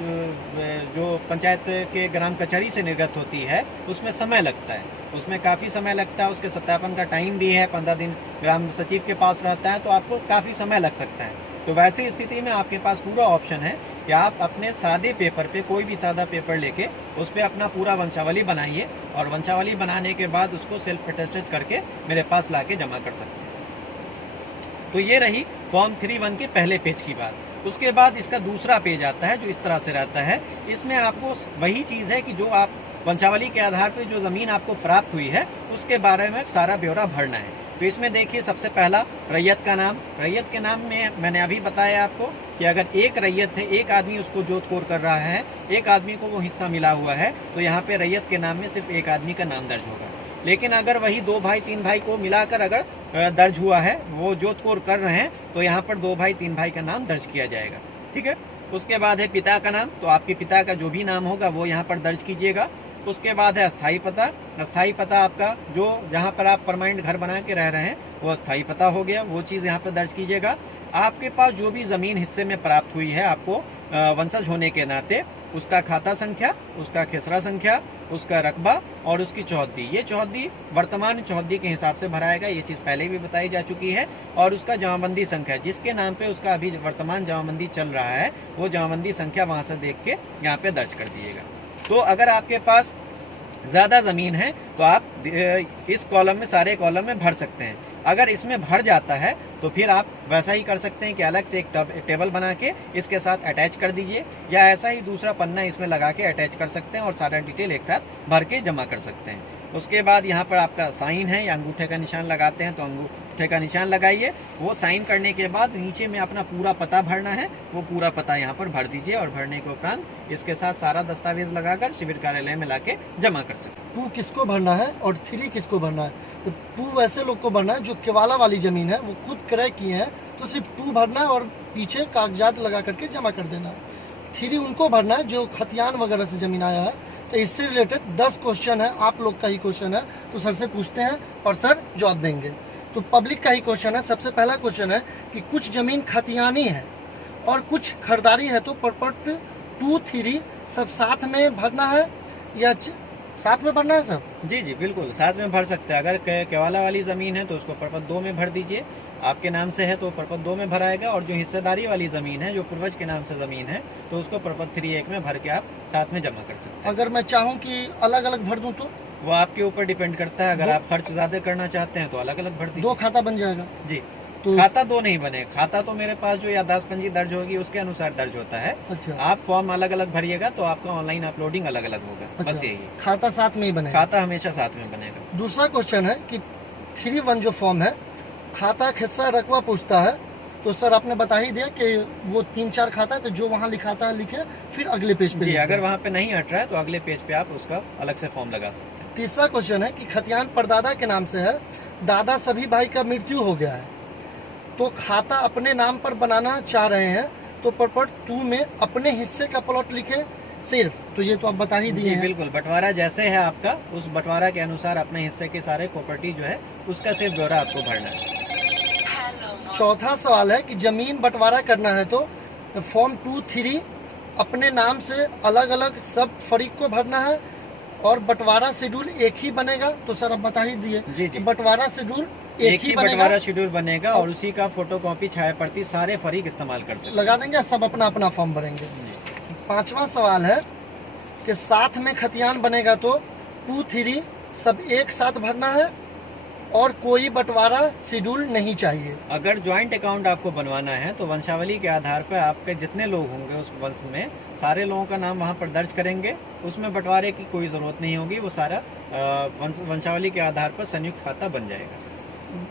जो पंचायत के ग्राम कचहरी से निर्गत होती है, उसमें समय लगता है, उसमें काफ़ी समय लगता है। उसके सत्यापन का टाइम भी है, 15 दिन ग्राम सचिव के पास रहता है, तो आपको काफ़ी समय लग सकता है। तो वैसी स्थिति में आपके पास पूरा ऑप्शन है कि आप अपने सादे पेपर पे, कोई भी सादा पेपर लेके उस पर अपना पूरा वंशावली बनाइए और वंशावली बनाने के बाद उसको सेल्फ अटेस्टेड करके मेरे पास लाके जमा कर सकते हैं। तो ये रही फॉर्म 3(1) के पहले पेज की बात। उसके बाद इसका दूसरा पेज आता है जो इस तरह से रहता है। इसमें आपको वही चीज़ है कि जो आप वंशावली के आधार पर जो ज़मीन आपको प्राप्त हुई है उसके बारे में सारा ब्यौरा भरना है। तो इसमें देखिए, सबसे पहला रैयत का नाम। रैयत के नाम में मैंने अभी बताया आपको कि अगर एक रैयत है, एक आदमी उसको जोत कोर कर रहा है, एक आदमी को वो हिस्सा मिला हुआ है, तो यहाँ पे रैयत के नाम में सिर्फ एक आदमी का नाम दर्ज होगा। लेकिन अगर वही 2 भाई 3 भाई को मिलाकर अगर दर्ज हुआ है, वो जोत कोर कर रहे हैं, तो यहाँ पर 2 भाई 3 भाई का नाम दर्ज किया जाएगा। ठीक है। उसके बाद है पिता का नाम। तो आपके पिता का जो भी नाम होगा वो यहाँ पर दर्ज कीजिएगा। उसके बाद है अस्थाई पता। अस्थाई पता आपका जो जहाँ पर आप परमानेंट घर बना के रह रहे हैं वो अस्थाई पता हो गया, वो चीज़ यहाँ पर दर्ज कीजिएगा। आपके पास जो भी ज़मीन हिस्से में प्राप्त हुई है आपको वंशज होने के नाते, उसका खाता संख्या, उसका खिसरा संख्या, उसका रकबा और उसकी चौहद्दी। ये चौहद्दी वर्तमान चौहद्दी के हिसाब से भराएगा, ये चीज़ पहले भी बताई जा चुकी है। और उसका जमाबंदी संख्या, जिसके नाम पे उसका अभी वर्तमान जमाबंदी चल रहा है, वो जमाबंदी संख्या वहाँ से देख के यहाँ पे दर्ज कर दीजिएगा। तो अगर आपके पास ज़्यादा ज़मीन है तो आप इस कॉलम में, सारे कॉलम में भर सकते हैं। अगर इसमें भर जाता है तो फिर आप वैसा ही कर सकते हैं कि अलग से एक टेबल बना के इसके साथ अटैच कर दीजिए, या ऐसा ही दूसरा पन्ना इसमें लगा के अटैच कर सकते हैं और सारा डिटेल एक साथ भर के जमा कर सकते हैं। उसके बाद यहाँ पर आपका साइन है या अंगूठे का निशान लगाते हैं तो अंगूठे का निशान लगाइए। वो साइन करने के बाद नीचे में अपना पूरा पता भरना है, वो पूरा पता यहाँ पर भर दीजिए और भरने के उपरांत इसके साथ सारा दस्तावेज लगाकर शिविर कार्यालय में लाके जमा कर सकते हैं। 2 किसको भरना है और 3 किसको भरना है? तो 2 वैसे लोग को भरना है जो केवाला वाली जमीन है, वो खुद क्रय किए हैं, तो सिर्फ 2 भरना है और पीछे कागजात लगा करके जमा कर देना है। 3 उनको भरना है जो खतियान वगैरह से जमीन आया है। तो इससे रिलेटेड 10 क्वेश्चन है, आप लोग का ही क्वेश्चन है, तो सर से पूछते हैं और सर जवाब देंगे। तो पब्लिक का ही क्वेश्चन है। सबसे पहला क्वेश्चन है कि कुछ जमीन खतियानी है और कुछ खरीदारी है, तो परपट 2, 3 सब साथ में भरना है या साथ में भरना है सब? जी जी बिल्कुल, साथ में भर सकते हैं। अगर केवाला वाली ज़मीन है तो उसको परपट 2 में भर दीजिए, आपके नाम से है तो परपट 2 में भराएगा। और जो हिस्सेदारी वाली ज़मीन है, जो पूर्वज के नाम से ज़मीन है, तो उसको परपट 3(1) में भर के आप साथ में जमा कर सकते हैं। अगर मैं चाहूँ कि अलग अलग भर दूँ तो? वो आपके ऊपर डिपेंड करता है। अगर आप खर्च ज़्यादा करना चाहते हैं तो अलग अलग भर दीजिए। 2 खाता बन जाएगा जी। तो? खाता 2 नहीं बने, खाता तो मेरे पास जो याददाश्त पंजी दर्ज होगी उसके अनुसार दर्ज होता है। अच्छा, आप फॉर्म अलग अलग भरिएगा तो आपका ऑनलाइन अपलोडिंग अलग अलग होगा। अच्छा, बस यही है, खाता साथ में ही बनेगा। खाता हमेशा साथ में बनेगा। दूसरा क्वेश्चन है कि 3(1) जो फॉर्म है, खाता हिस्सा रकबा पूछता है, तो सर आपने बता ही दिया कि वो 3-4 खाता है, तो जो वहाँ लिखाता है लिखे, फिर अगले पेज पे जी, लिख अगर दें। वहाँ पे नहीं हट रहा है तो अगले पेज पे आप उसका अलग से फॉर्म लगा सकते हैं। तीसरा क्वेश्चन है कि खतियान परदादा के नाम से है, दादा सभी भाई का मृत्यु हो गया है, तो खाता अपने नाम पर बनाना चाह रहे हैं, तो परपट 2 में अपने हिस्से का प्लॉट लिखे सिर्फ। तो ये तो आप बता ही दिए जी हैं। बिल्कुल, बंटवारा जैसे है आपका, उस बंटवारा के अनुसार अपने हिस्से के सारे प्रॉपर्टी जो है उसका सिर्फ ब्यौरा आपको भरना है। चौथा सवाल है कि जमीन बंटवारा करना है, तो फॉर्म 2, 3 अपने नाम से अलग अलग सब फरीक को भरना है और बंटवारा शेड्यूल एक ही बनेगा। तो सर आप बता ही दिए। जी जी, बंटवारा शेड्यूल एक ही बंटवारा शेड्यूल बनेगा और उसी का फोटोकॉपी, छाया प्रति सारे फरीक इस्तेमाल कर सकते लगा देंगे, सब अपना अपना फॉर्म भरेंगे। हैं। पांचवा सवाल है कि साथ में खतियान बनेगा, तो 2, 3 सब एक साथ भरना है और कोई बंटवारा शेड्यूल नहीं चाहिए। अगर ज्वाइंट अकाउंट आपको बनवाना है तो वंशावली के आधार पर आपके जितने लोग होंगे उस वंश में, सारे लोगों का नाम वहाँ पर दर्ज करेंगे। उसमें बंटवारे की कोई ज़रूरत नहीं होगी, वो सारा वंशावली के आधार पर संयुक्त खाता बन जाएगा।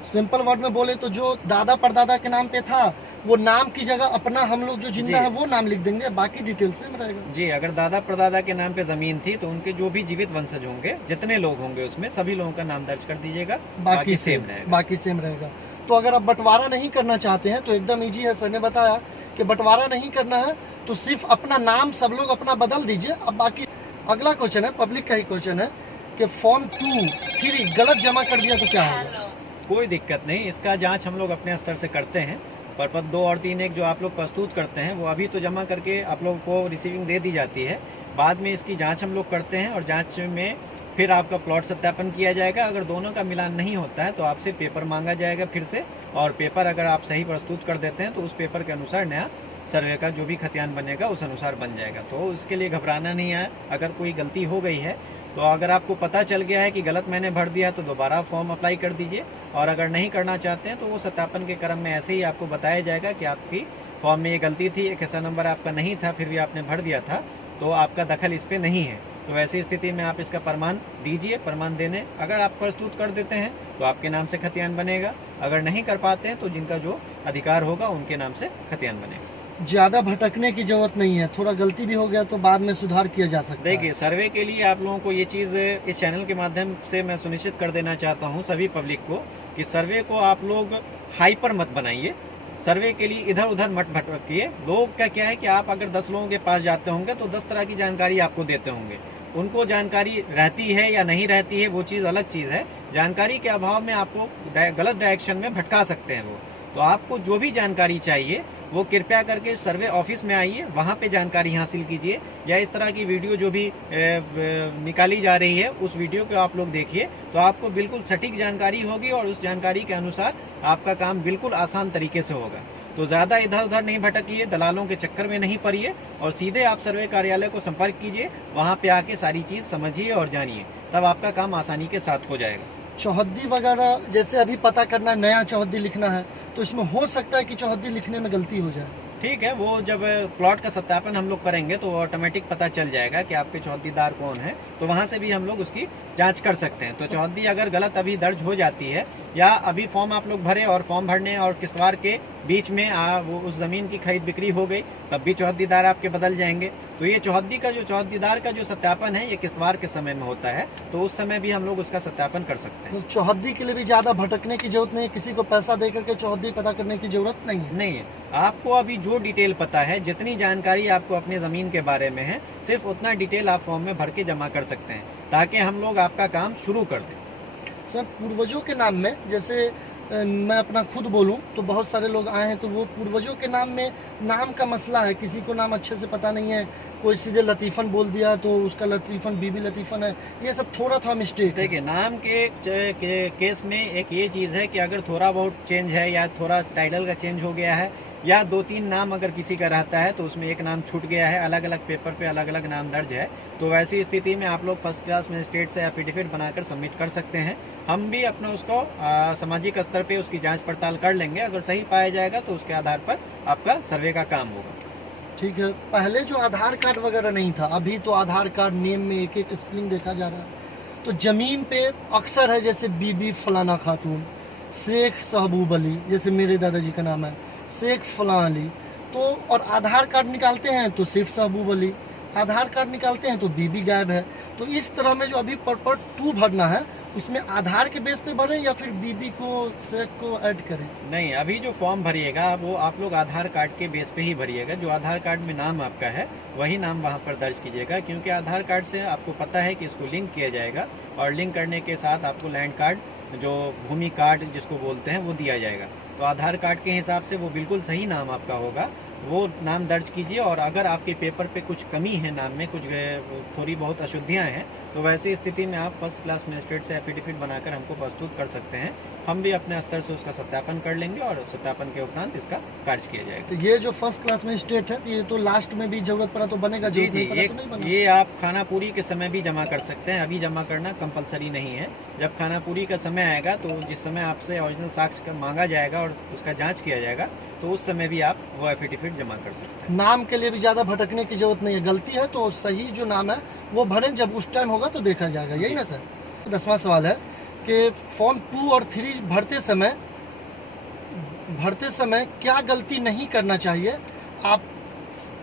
सिंपल वर्ड में बोले तो जो दादा परदादा के नाम पे था, वो नाम की जगह अपना हम लोग जो जिंदा जी। है वो नाम लिख देंगे, बाकी डिटेल सेम रहेगा। जी, अगर दादा परदादा के नाम पे ज़मीन थी तो उनके जो भी जीवित वंशज होंगे, जितने लोग होंगे उसमें, सभी लोगों का नाम दर्ज कर दीजिएगा, बाकी सेम रहेगा। बाकी सेम रहेगा। तो अगर आप बंटवारा नहीं करना चाहते हैं तो एकदम इजी है, सर ने बताया कि बंटवारा नहीं करना है तो सिर्फ अपना नाम सब लोग अपना बदल दीजिए। अब बाकी अगला क्वेश्चन है, पब्लिक का ही क्वेश्चन है कि फॉर्म 2, 3 गलत जमा कर दिया तो क्या होगा? कोई दिक्कत नहीं, इसका जांच हम लोग अपने स्तर से करते हैं। परपट 2 और 3(1) जो आप लोग प्रस्तुत करते हैं वो अभी तो जमा करके आप लोगों को रिसीविंग दे दी जाती है। बाद में इसकी जांच हम लोग करते हैं और जांच में फिर आपका प्लॉट सत्यापन किया जाएगा। अगर दोनों का मिलान नहीं होता है तो आपसे पेपर मांगा जाएगा फिर से, और पेपर अगर आप सही प्रस्तुत कर देते हैं तो उस पेपर के अनुसार नया सर्वे का जो भी खतियान बनेगा उस अनुसार बन जाएगा। तो उसके लिए घबराना नहीं है। अगर कोई गलती हो गई है तो अगर आपको पता चल गया है कि गलत मैंने भर दिया तो दोबारा फॉर्म अप्लाई कर दीजिए, और अगर नहीं करना चाहते हैं तो वो सत्यापन के क्रम में ऐसे ही आपको बताया जाएगा कि आपकी फॉर्म में ये गलती थी, एक ऐसा नंबर आपका नहीं था, फिर भी आपने भर दिया था, तो आपका दखल इस पर नहीं है। तो ऐसी स्थिति में आप इसका प्रमाण दीजिए। प्रमाण देने अगर आप प्रस्तुत कर देते हैं तो आपके नाम से खतियान बनेगा, अगर नहीं कर पाते हैं तो जिनका जो अधिकार होगा उनके नाम से खतियान बनेगा। ज्यादा भटकने की जरूरत नहीं है, थोड़ा गलती भी हो गया तो बाद में सुधार किया जा सकता है। देखिए, सर्वे के लिए आप लोगों को ये चीज़ इस चैनल के माध्यम से मैं सुनिश्चित कर देना चाहता हूँ सभी पब्लिक को कि सर्वे को आप लोग हाइपर मत बनाइए। सर्वे के लिए इधर उधर मत भटकिए। लोग का क्या है कि आप अगर 10 लोगों के पास जाते होंगे तो 10 तरह की जानकारी आपको देते होंगे। उनको जानकारी रहती है या नहीं रहती है वो चीज़ अलग चीज़ है। जानकारी के अभाव में आपको गलत डायरेक्शन में भटका सकते हैं वो। तो आपको जो भी जानकारी चाहिए वो कृपया करके सर्वे ऑफिस में आइए, वहाँ पे जानकारी हासिल कीजिए, या इस तरह की वीडियो जो भी निकाली जा रही है उस वीडियो को आप लोग देखिए, तो आपको बिल्कुल सटीक जानकारी होगी और उस जानकारी के अनुसार आपका काम बिल्कुल आसान तरीके से होगा। तो ज़्यादा इधर उधर नहीं भटकिए, दलालों के चक्कर में नहीं पड़िए और सीधे आप सर्वे कार्यालय को संपर्क कीजिए, वहाँ पे आके सारी चीज़ समझिए और जानिए, तब आपका काम आसानी के साथ हो जाएगा। चौहद्दी वगैरह जैसे अभी पता करना है, नया चौहद्दी लिखना है, तो इसमें हो सकता है कि चौहद्दी लिखने में गलती हो जाए। ठीक है, वो जब प्लॉट का सत्यापन हम लोग करेंगे तो ऑटोमेटिक पता चल जाएगा कि आपके चौहद्दीदार कौन है, तो वहाँ से भी हम लोग उसकी जांच कर सकते हैं। तो चौहद्दी अगर गलत अभी दर्ज हो जाती है, या अभी फॉर्म आप लोग भरे और फॉर्म भरने और किस्तवार के बीच में वो उस ज़मीन की खरीद बिक्री हो गई, तब भी चौहद्दीदार आपके बदल जाएंगे। तो ये चौहद्दीदार का जो सत्यापन है, ये किस्तवार के समय में होता है, तो उस समय भी हम लोग उसका सत्यापन कर सकते हैं। तो चौहद्दी के लिए भी ज़्यादा भटकने की जरूरत नहीं है, किसी को पैसा दे करके चौहद्दी पता करने की जरूरत नहीं है। नहीं है, आपको अभी जो डिटेल पता है, जितनी जानकारी आपको अपने ज़मीन के बारे में है, सिर्फ उतना डिटेल आप फॉर्म में भर के जमा कर सकते हैं, ताकि हम लोग आपका काम शुरू कर दें। सर, पूर्वजों के नाम में, जैसे मैं अपना खुद बोलूं तो बहुत सारे लोग आए हैं, तो वो पूर्वजों के नाम में नाम का मसला है, किसी को नाम अच्छे से पता नहीं है, कोई सीधे लतीफ़न बोल दिया तो उसका लतीफ़न बीबी लतीफ़न है, ये सब थोड़ा मिस्टेक है। देखिए, नाम के केस में एक ये चीज़ है कि अगर थोड़ा बहुत चेंज है या थोड़ा टाइटल का चेंज हो गया है, या 2-3 नाम अगर किसी का रहता है तो उसमें एक नाम छूट गया है, अलग अलग पेपर पे अलग अलग नाम दर्ज है, तो वैसी स्थिति में आप लोग फर्स्ट क्लास मजिस्ट्रेट से एफिडेविट बनाकर सबमिट कर सकते हैं। हम भी अपना उसको सामाजिक स्तर पे उसकी जांच पड़ताल कर लेंगे, अगर सही पाया जाएगा तो उसके आधार पर आपका सर्वे का काम होगा। ठीक है, पहले जो आधार कार्ड वगैरह नहीं था, अभी तो आधार कार्ड नेम में एक एक स्पेलिंग देखा जा रहा है, तो ज़मीन पे अक्सर है जैसे बीबी फलाना खातून, शेख सहबूब अली, जैसे मेरे दादाजी का नाम है शेख फलां अली, तो और आधार कार्ड निकालते हैं तो सिर्फ सहबूब अली, आधार कार्ड निकालते हैं तो बीबी गायब है। तो इस तरह में जो अभी परपट 2 भरना है, उसमें आधार के बेस पे भरें या फिर बीबी को शेख को ऐड करें? नहीं, अभी जो फॉर्म भरिएगा वो आप लोग आधार कार्ड के बेस पे ही भरिएगा, जो आधार कार्ड में नाम आपका है वही नाम वहाँ पर दर्ज कीजिएगा, क्योंकि आधार कार्ड से आपको पता है कि इसको लिंक किया जाएगा, और लिंक करने के साथ आपको लैंड कार्ड, जो भूमि कार्ड जिसको बोलते हैं, वो दिया जाएगा। तो आधार कार्ड के हिसाब से वो बिल्कुल सही नाम आपका होगा, वो नाम दर्ज कीजिए। और अगर आपके पेपर पे कुछ कमी है, नाम में कुछ थोड़ी बहुत अशुद्धियाँ हैं, तो वैसी स्थिति में आप फर्स्ट क्लास मजिस्ट्रेट से एफिडेविट बनाकर हमको प्रस्तुत कर सकते हैं, हम भी अपने स्तर से उसका सत्यापन कर लेंगे और सत्यापन के उपरांत इसका कार्य किया जाएगा। तो ये जो फर्स्ट क्लास में स्टेट है, तो ये तो लास्ट में भी जरूरत पड़ा तो बनेगा, जी जरूरत जी, नहीं पड़ा तो नहीं बना। ये आप खानापुरी के समय भी जमा कर सकते हैं, अभी जमा करना कंपलसरी नहीं है। जब खानापुरी का समय आएगा, तो जिस समय आपसे ओरिजिनल साक्ष्य मांगा जाएगा और उसका जांच किया जाएगा, तो उस समय भी आप वो एफिडेविट जमा कर सकते हैं। नाम के लिए भी ज़्यादा भटकने की जरूरत नहीं है, गलती है तो सही जो नाम है वो भरें, जब उस टाइम होगा तो देखा जाएगा, यही ना सर? 10वां सवाल है कि फॉर्म 2 और 3 भरते समय क्या गलती नहीं करना चाहिए, आप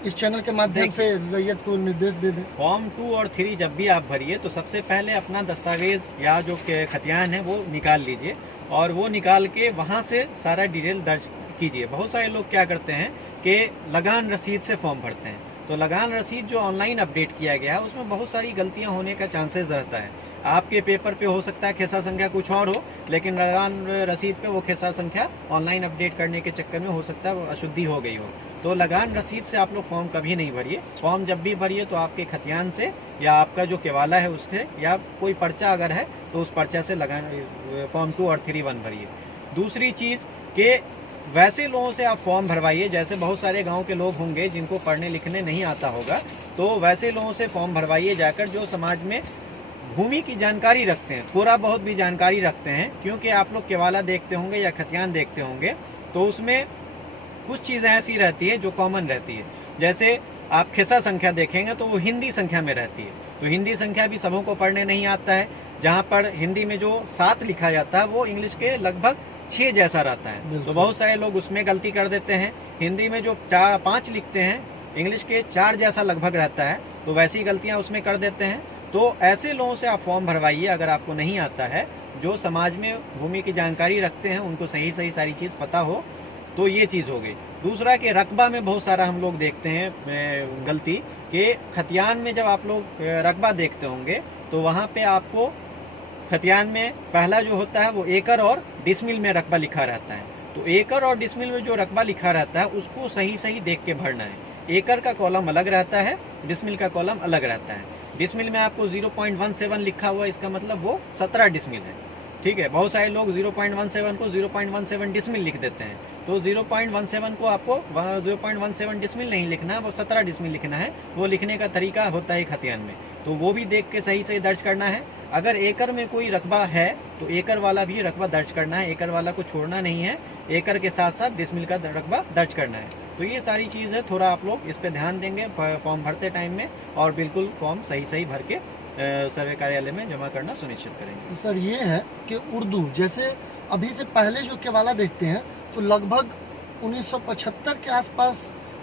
इस चैनल के माध्यम से रैयत को निर्देश दे दें। फॉर्म 2 और 3 जब भी आप भरिए, तो सबसे पहले अपना दस्तावेज या जो खतियान है वो निकाल लीजिए, और वो निकाल के वहाँ से सारा डिटेल दर्ज कीजिए। बहुत सारे लोग क्या करते हैं कि लगान रसीद से फॉर्म भरते हैं, तो लगान रसीद जो ऑनलाइन अपडेट किया गया है उसमें बहुत सारी गलतियां होने का चांसेस रहता है। आपके पेपर पे हो सकता है खेसा संख्या कुछ और हो, लेकिन लगान रसीद पे वो खेसा संख्या ऑनलाइन अपडेट करने के चक्कर में हो सकता है वो अशुद्धि हो गई हो। तो लगान रसीद से आप लोग फॉर्म कभी नहीं भरिए। फॉर्म जब भी भरिए तो आपके खतियान से या आपका जो केवाला है उससे, या कोई पर्चा अगर है तो उस पर्चा से लगान फॉर्म 2 और 3 भरिए। दूसरी चीज़ कि वैसे लोगों से आप फॉर्म भरवाइए, जैसे बहुत सारे गांव के लोग होंगे जिनको पढ़ने लिखने नहीं आता होगा, तो वैसे लोगों से फॉर्म भरवाइए जाकर जो समाज में भूमि की जानकारी रखते हैं, थोड़ा बहुत भी जानकारी रखते हैं। क्योंकि आप लोग केवाला देखते होंगे या खतियान देखते होंगे, तो उसमें कुछ चीज़ें ऐसी रहती है जो कॉमन रहती है। जैसे आप खेसा संख्या देखेंगे तो वो हिंदी संख्या में रहती है, तो हिंदी संख्या भी सबों को पढ़ने नहीं आता है। जहाँ पर हिंदी में जो 7 लिखा जाता है वो इंग्लिश के लगभग 6 जैसा रहता है, तो बहुत सारे लोग उसमें गलती कर देते हैं। हिंदी में जो 5 लिखते हैं, इंग्लिश के 4 जैसा लगभग रहता है, तो वैसी गलतियां उसमें कर देते हैं। तो ऐसे लोगों से आप फॉर्म भरवाइए अगर आपको नहीं आता है, जो समाज में भूमि की जानकारी रखते हैं, उनको सही सारी चीज़ पता हो। तो ये चीज़ हो गई। दूसरा कि रकबा में बहुत सारा हम लोग देखते हैं गलती, कि खतियान में जब आप लोग रकबा देखते होंगे तो वहाँ पे आपको खतियान में पहला जो होता है वो एकड़ और डिसमिल में रकबा लिखा रहता है, तो एकड़ और डिसमिल में जो रकबा लिखा रहता है उसको सही सही देख के भरना है। एकड़ का कॉलम अलग रहता है, डिसमिल का कॉलम अलग रहता है। डिसमिल में आपको 0.17 लिखा हुआ है, इसका मतलब वो 17 डिसमिल है। ठीक है, बहुत सारे लोग 0.17 को 0.17 डिसमिल लिख देते हैं, तो 0.17 को आपको 0.17 डिसमिल नहीं लिखना है, वो 17 डिसमिल लिखना है। वो लिखने का तरीका होता है खतियान में, तो वो भी देख के सही सही दर्ज करना है। अगर एकड़ में कोई रकबा है तो एकड़ वाला भी रकबा दर्ज करना है, एकड़ वाला को छोड़ना नहीं है, एकड़ के साथ साथ डिसमिल का रकबा दर्ज करना है। तो ये सारी चीज़ है, थोड़ा आप लोग इस पे ध्यान देंगे फॉर्म भरते टाइम में, और बिल्कुल फॉर्म सही सही भर के सर्वे कार्यालय में जमा करना सुनिश्चित करेंगे। तो सर ये है कि उर्दू जैसे अभी से पहले जो केवाला देखते हैं तो लगभग 1975 के आसपास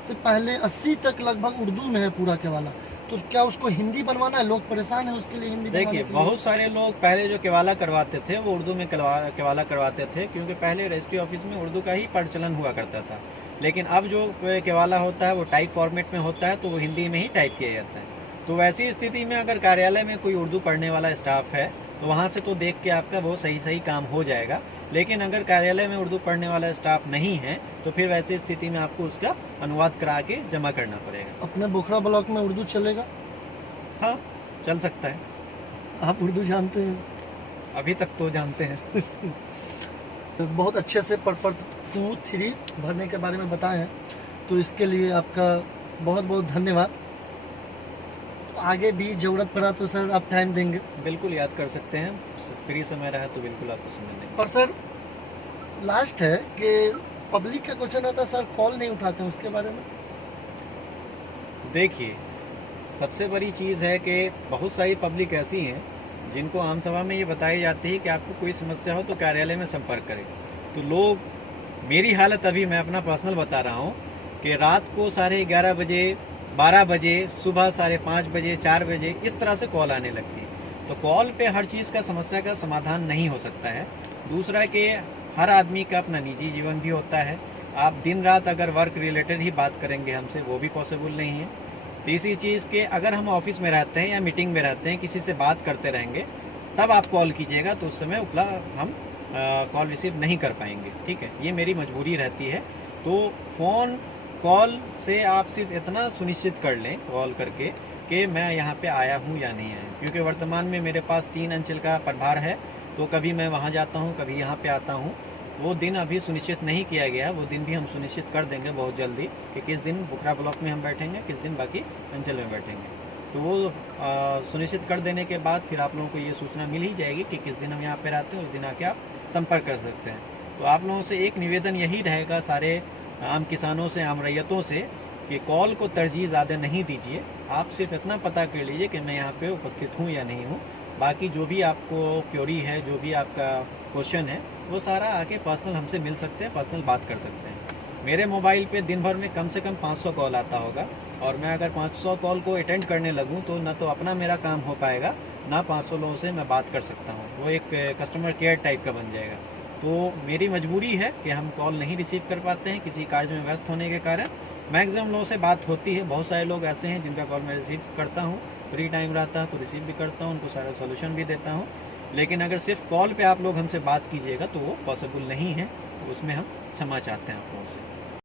से पहले 80 तक लगभग उर्दू में है पूरा केवाला, तो क्या उसको हिंदी बनवाना है? लोग परेशान है उसके लिए हिंदी बनवाने देखिए, के लिए। बहुत सारे लोग पहले जो केवाला करवाते थे वो उर्दू में केवाला करवाते थे, क्योंकि पहले रजिस्ट्री ऑफिस में उर्दू का ही प्रचलन हुआ करता था। लेकिन अब जो केवाला होता है वो टाइप फॉर्मेट में होता है, तो वो हिंदी में ही टाइप किया जाता है। तो वैसी स्थिति में अगर कार्यालय में कोई उर्दू पढ़ने वाला स्टाफ है तो वहाँ से तो देख के आपका वो सही सही काम हो जाएगा। लेकिन अगर कार्यालय में उर्दू पढ़ने वाला स्टाफ नहीं है तो फिर वैसी स्थिति में आपको उसका अनुवाद करा के जमा करना पड़ेगा। अपने बोखरा ब्लॉक में उर्दू चलेगा? हाँ, चल सकता है। आप उर्दू जानते हैं? अभी तक तो जानते हैं। बहुत अच्छे से पर्पट 2, 3 भरने के बारे में बताए हैं, तो इसके लिए आपका बहुत बहुत धन्यवाद। तो आगे भी ज़रूरत पड़ा तो सर आप टाइम देंगे? बिल्कुल याद कर सकते हैं, फ्री समय रहा तो बिल्कुल आपको समय देंगे। पर सर लास्ट है कि पब्लिक का क्वेश्चन आता है सर, कॉल नहीं उठाते हैं, उसके बारे में? देखिए, सबसे बड़ी चीज़ है कि बहुत सारी पब्लिक ऐसी हैं जिनको आम सभा में ये बताई जाती है कि आपको कोई समस्या हो तो कार्यालय में संपर्क करें। तो लोग, मेरी हालत अभी मैं अपना पर्सनल बता रहा हूँ कि रात को 11:30 बजे, 12 बजे, सुबह 5:30 बजे, 4 बजे इस तरह से कॉल आने लगती है। तो कॉल पे हर चीज़ का समस्या का समाधान नहीं हो सकता है। दूसरा कि हर आदमी का अपना निजी जीवन भी होता है। आप दिन रात अगर वर्क रिलेटेड ही बात करेंगे हमसे, वो भी पॉसिबल नहीं है। तीसरी चीज़ कि अगर हम ऑफिस में रहते हैं या मीटिंग में रहते हैं, किसी से बात करते रहेंगे, तब आप कॉल कीजिएगा, तो उस समय उपलब्ध हम कॉल रिसीव नहीं कर पाएंगे। ठीक है, ये मेरी मजबूरी रहती है। तो फ़ोन कॉल से आप सिर्फ इतना सुनिश्चित कर लें कॉल करके कि मैं यहाँ पे आया हूँ या नहीं आया, क्योंकि वर्तमान में मेरे पास 3 अंचल का प्रभार है, तो कभी मैं वहाँ जाता हूँ, कभी यहाँ पे आता हूँ। वो दिन अभी सुनिश्चित नहीं किया गया, वो दिन भी हम सुनिश्चित कर देंगे बहुत जल्दी कि किस दिन बोखरा ब्लॉक में हम बैठेंगे, किस दिन बाकी अंचल में बैठेंगे। तो वो सुनिश्चित कर देने के बाद फिर आप लोगों को ये सूचना मिल ही जाएगी कि किस दिन हम यहाँ पे रहते हैं, उस दिन आके आप संपर्क कर सकते हैं। तो आप लोगों से एक निवेदन यही रहेगा सारे आम किसानों से, आम रैयतों से, कि कॉल को तरजीह ज़्यादा नहीं दीजिए। आप सिर्फ इतना पता कर लीजिए कि मैं यहाँ पे उपस्थित हूँ या नहीं हूँ। बाकी जो भी आपको क्वेरी है, जो भी आपका क्वेश्चन है, वो सारा आके पर्सनल हमसे मिल सकते हैं, पर्सनल बात कर सकते हैं। मेरे मोबाइल पे दिन भर में कम से कम 500 कॉल आता होगा, और मैं अगर 500 कॉल को अटेंड करने लगूँ तो ना तो अपना मेरा काम हो पाएगा, ना 500 लोगों से मैं बात कर सकता हूँ। वो एक कस्टमर केयर टाइप का बन जाएगा। तो मेरी मजबूरी है कि हम कॉल नहीं रिसीव कर पाते हैं किसी कार्य में व्यस्त होने के कारण। मैक्सिमम लोगों से बात होती है, बहुत सारे लोग ऐसे हैं जिनका कॉल मैं रिसीव करता हूँ, फ्री टाइम रहता है तो रिसीव भी करता हूँ, उनको सारा सॉल्यूशन भी देता हूँ। लेकिन अगर सिर्फ कॉल पे आप लोग हमसे बात कीजिएगा तो वो पॉसिबल नहीं है, उसमें हम क्षमा चाहते हैं आप लोगों से।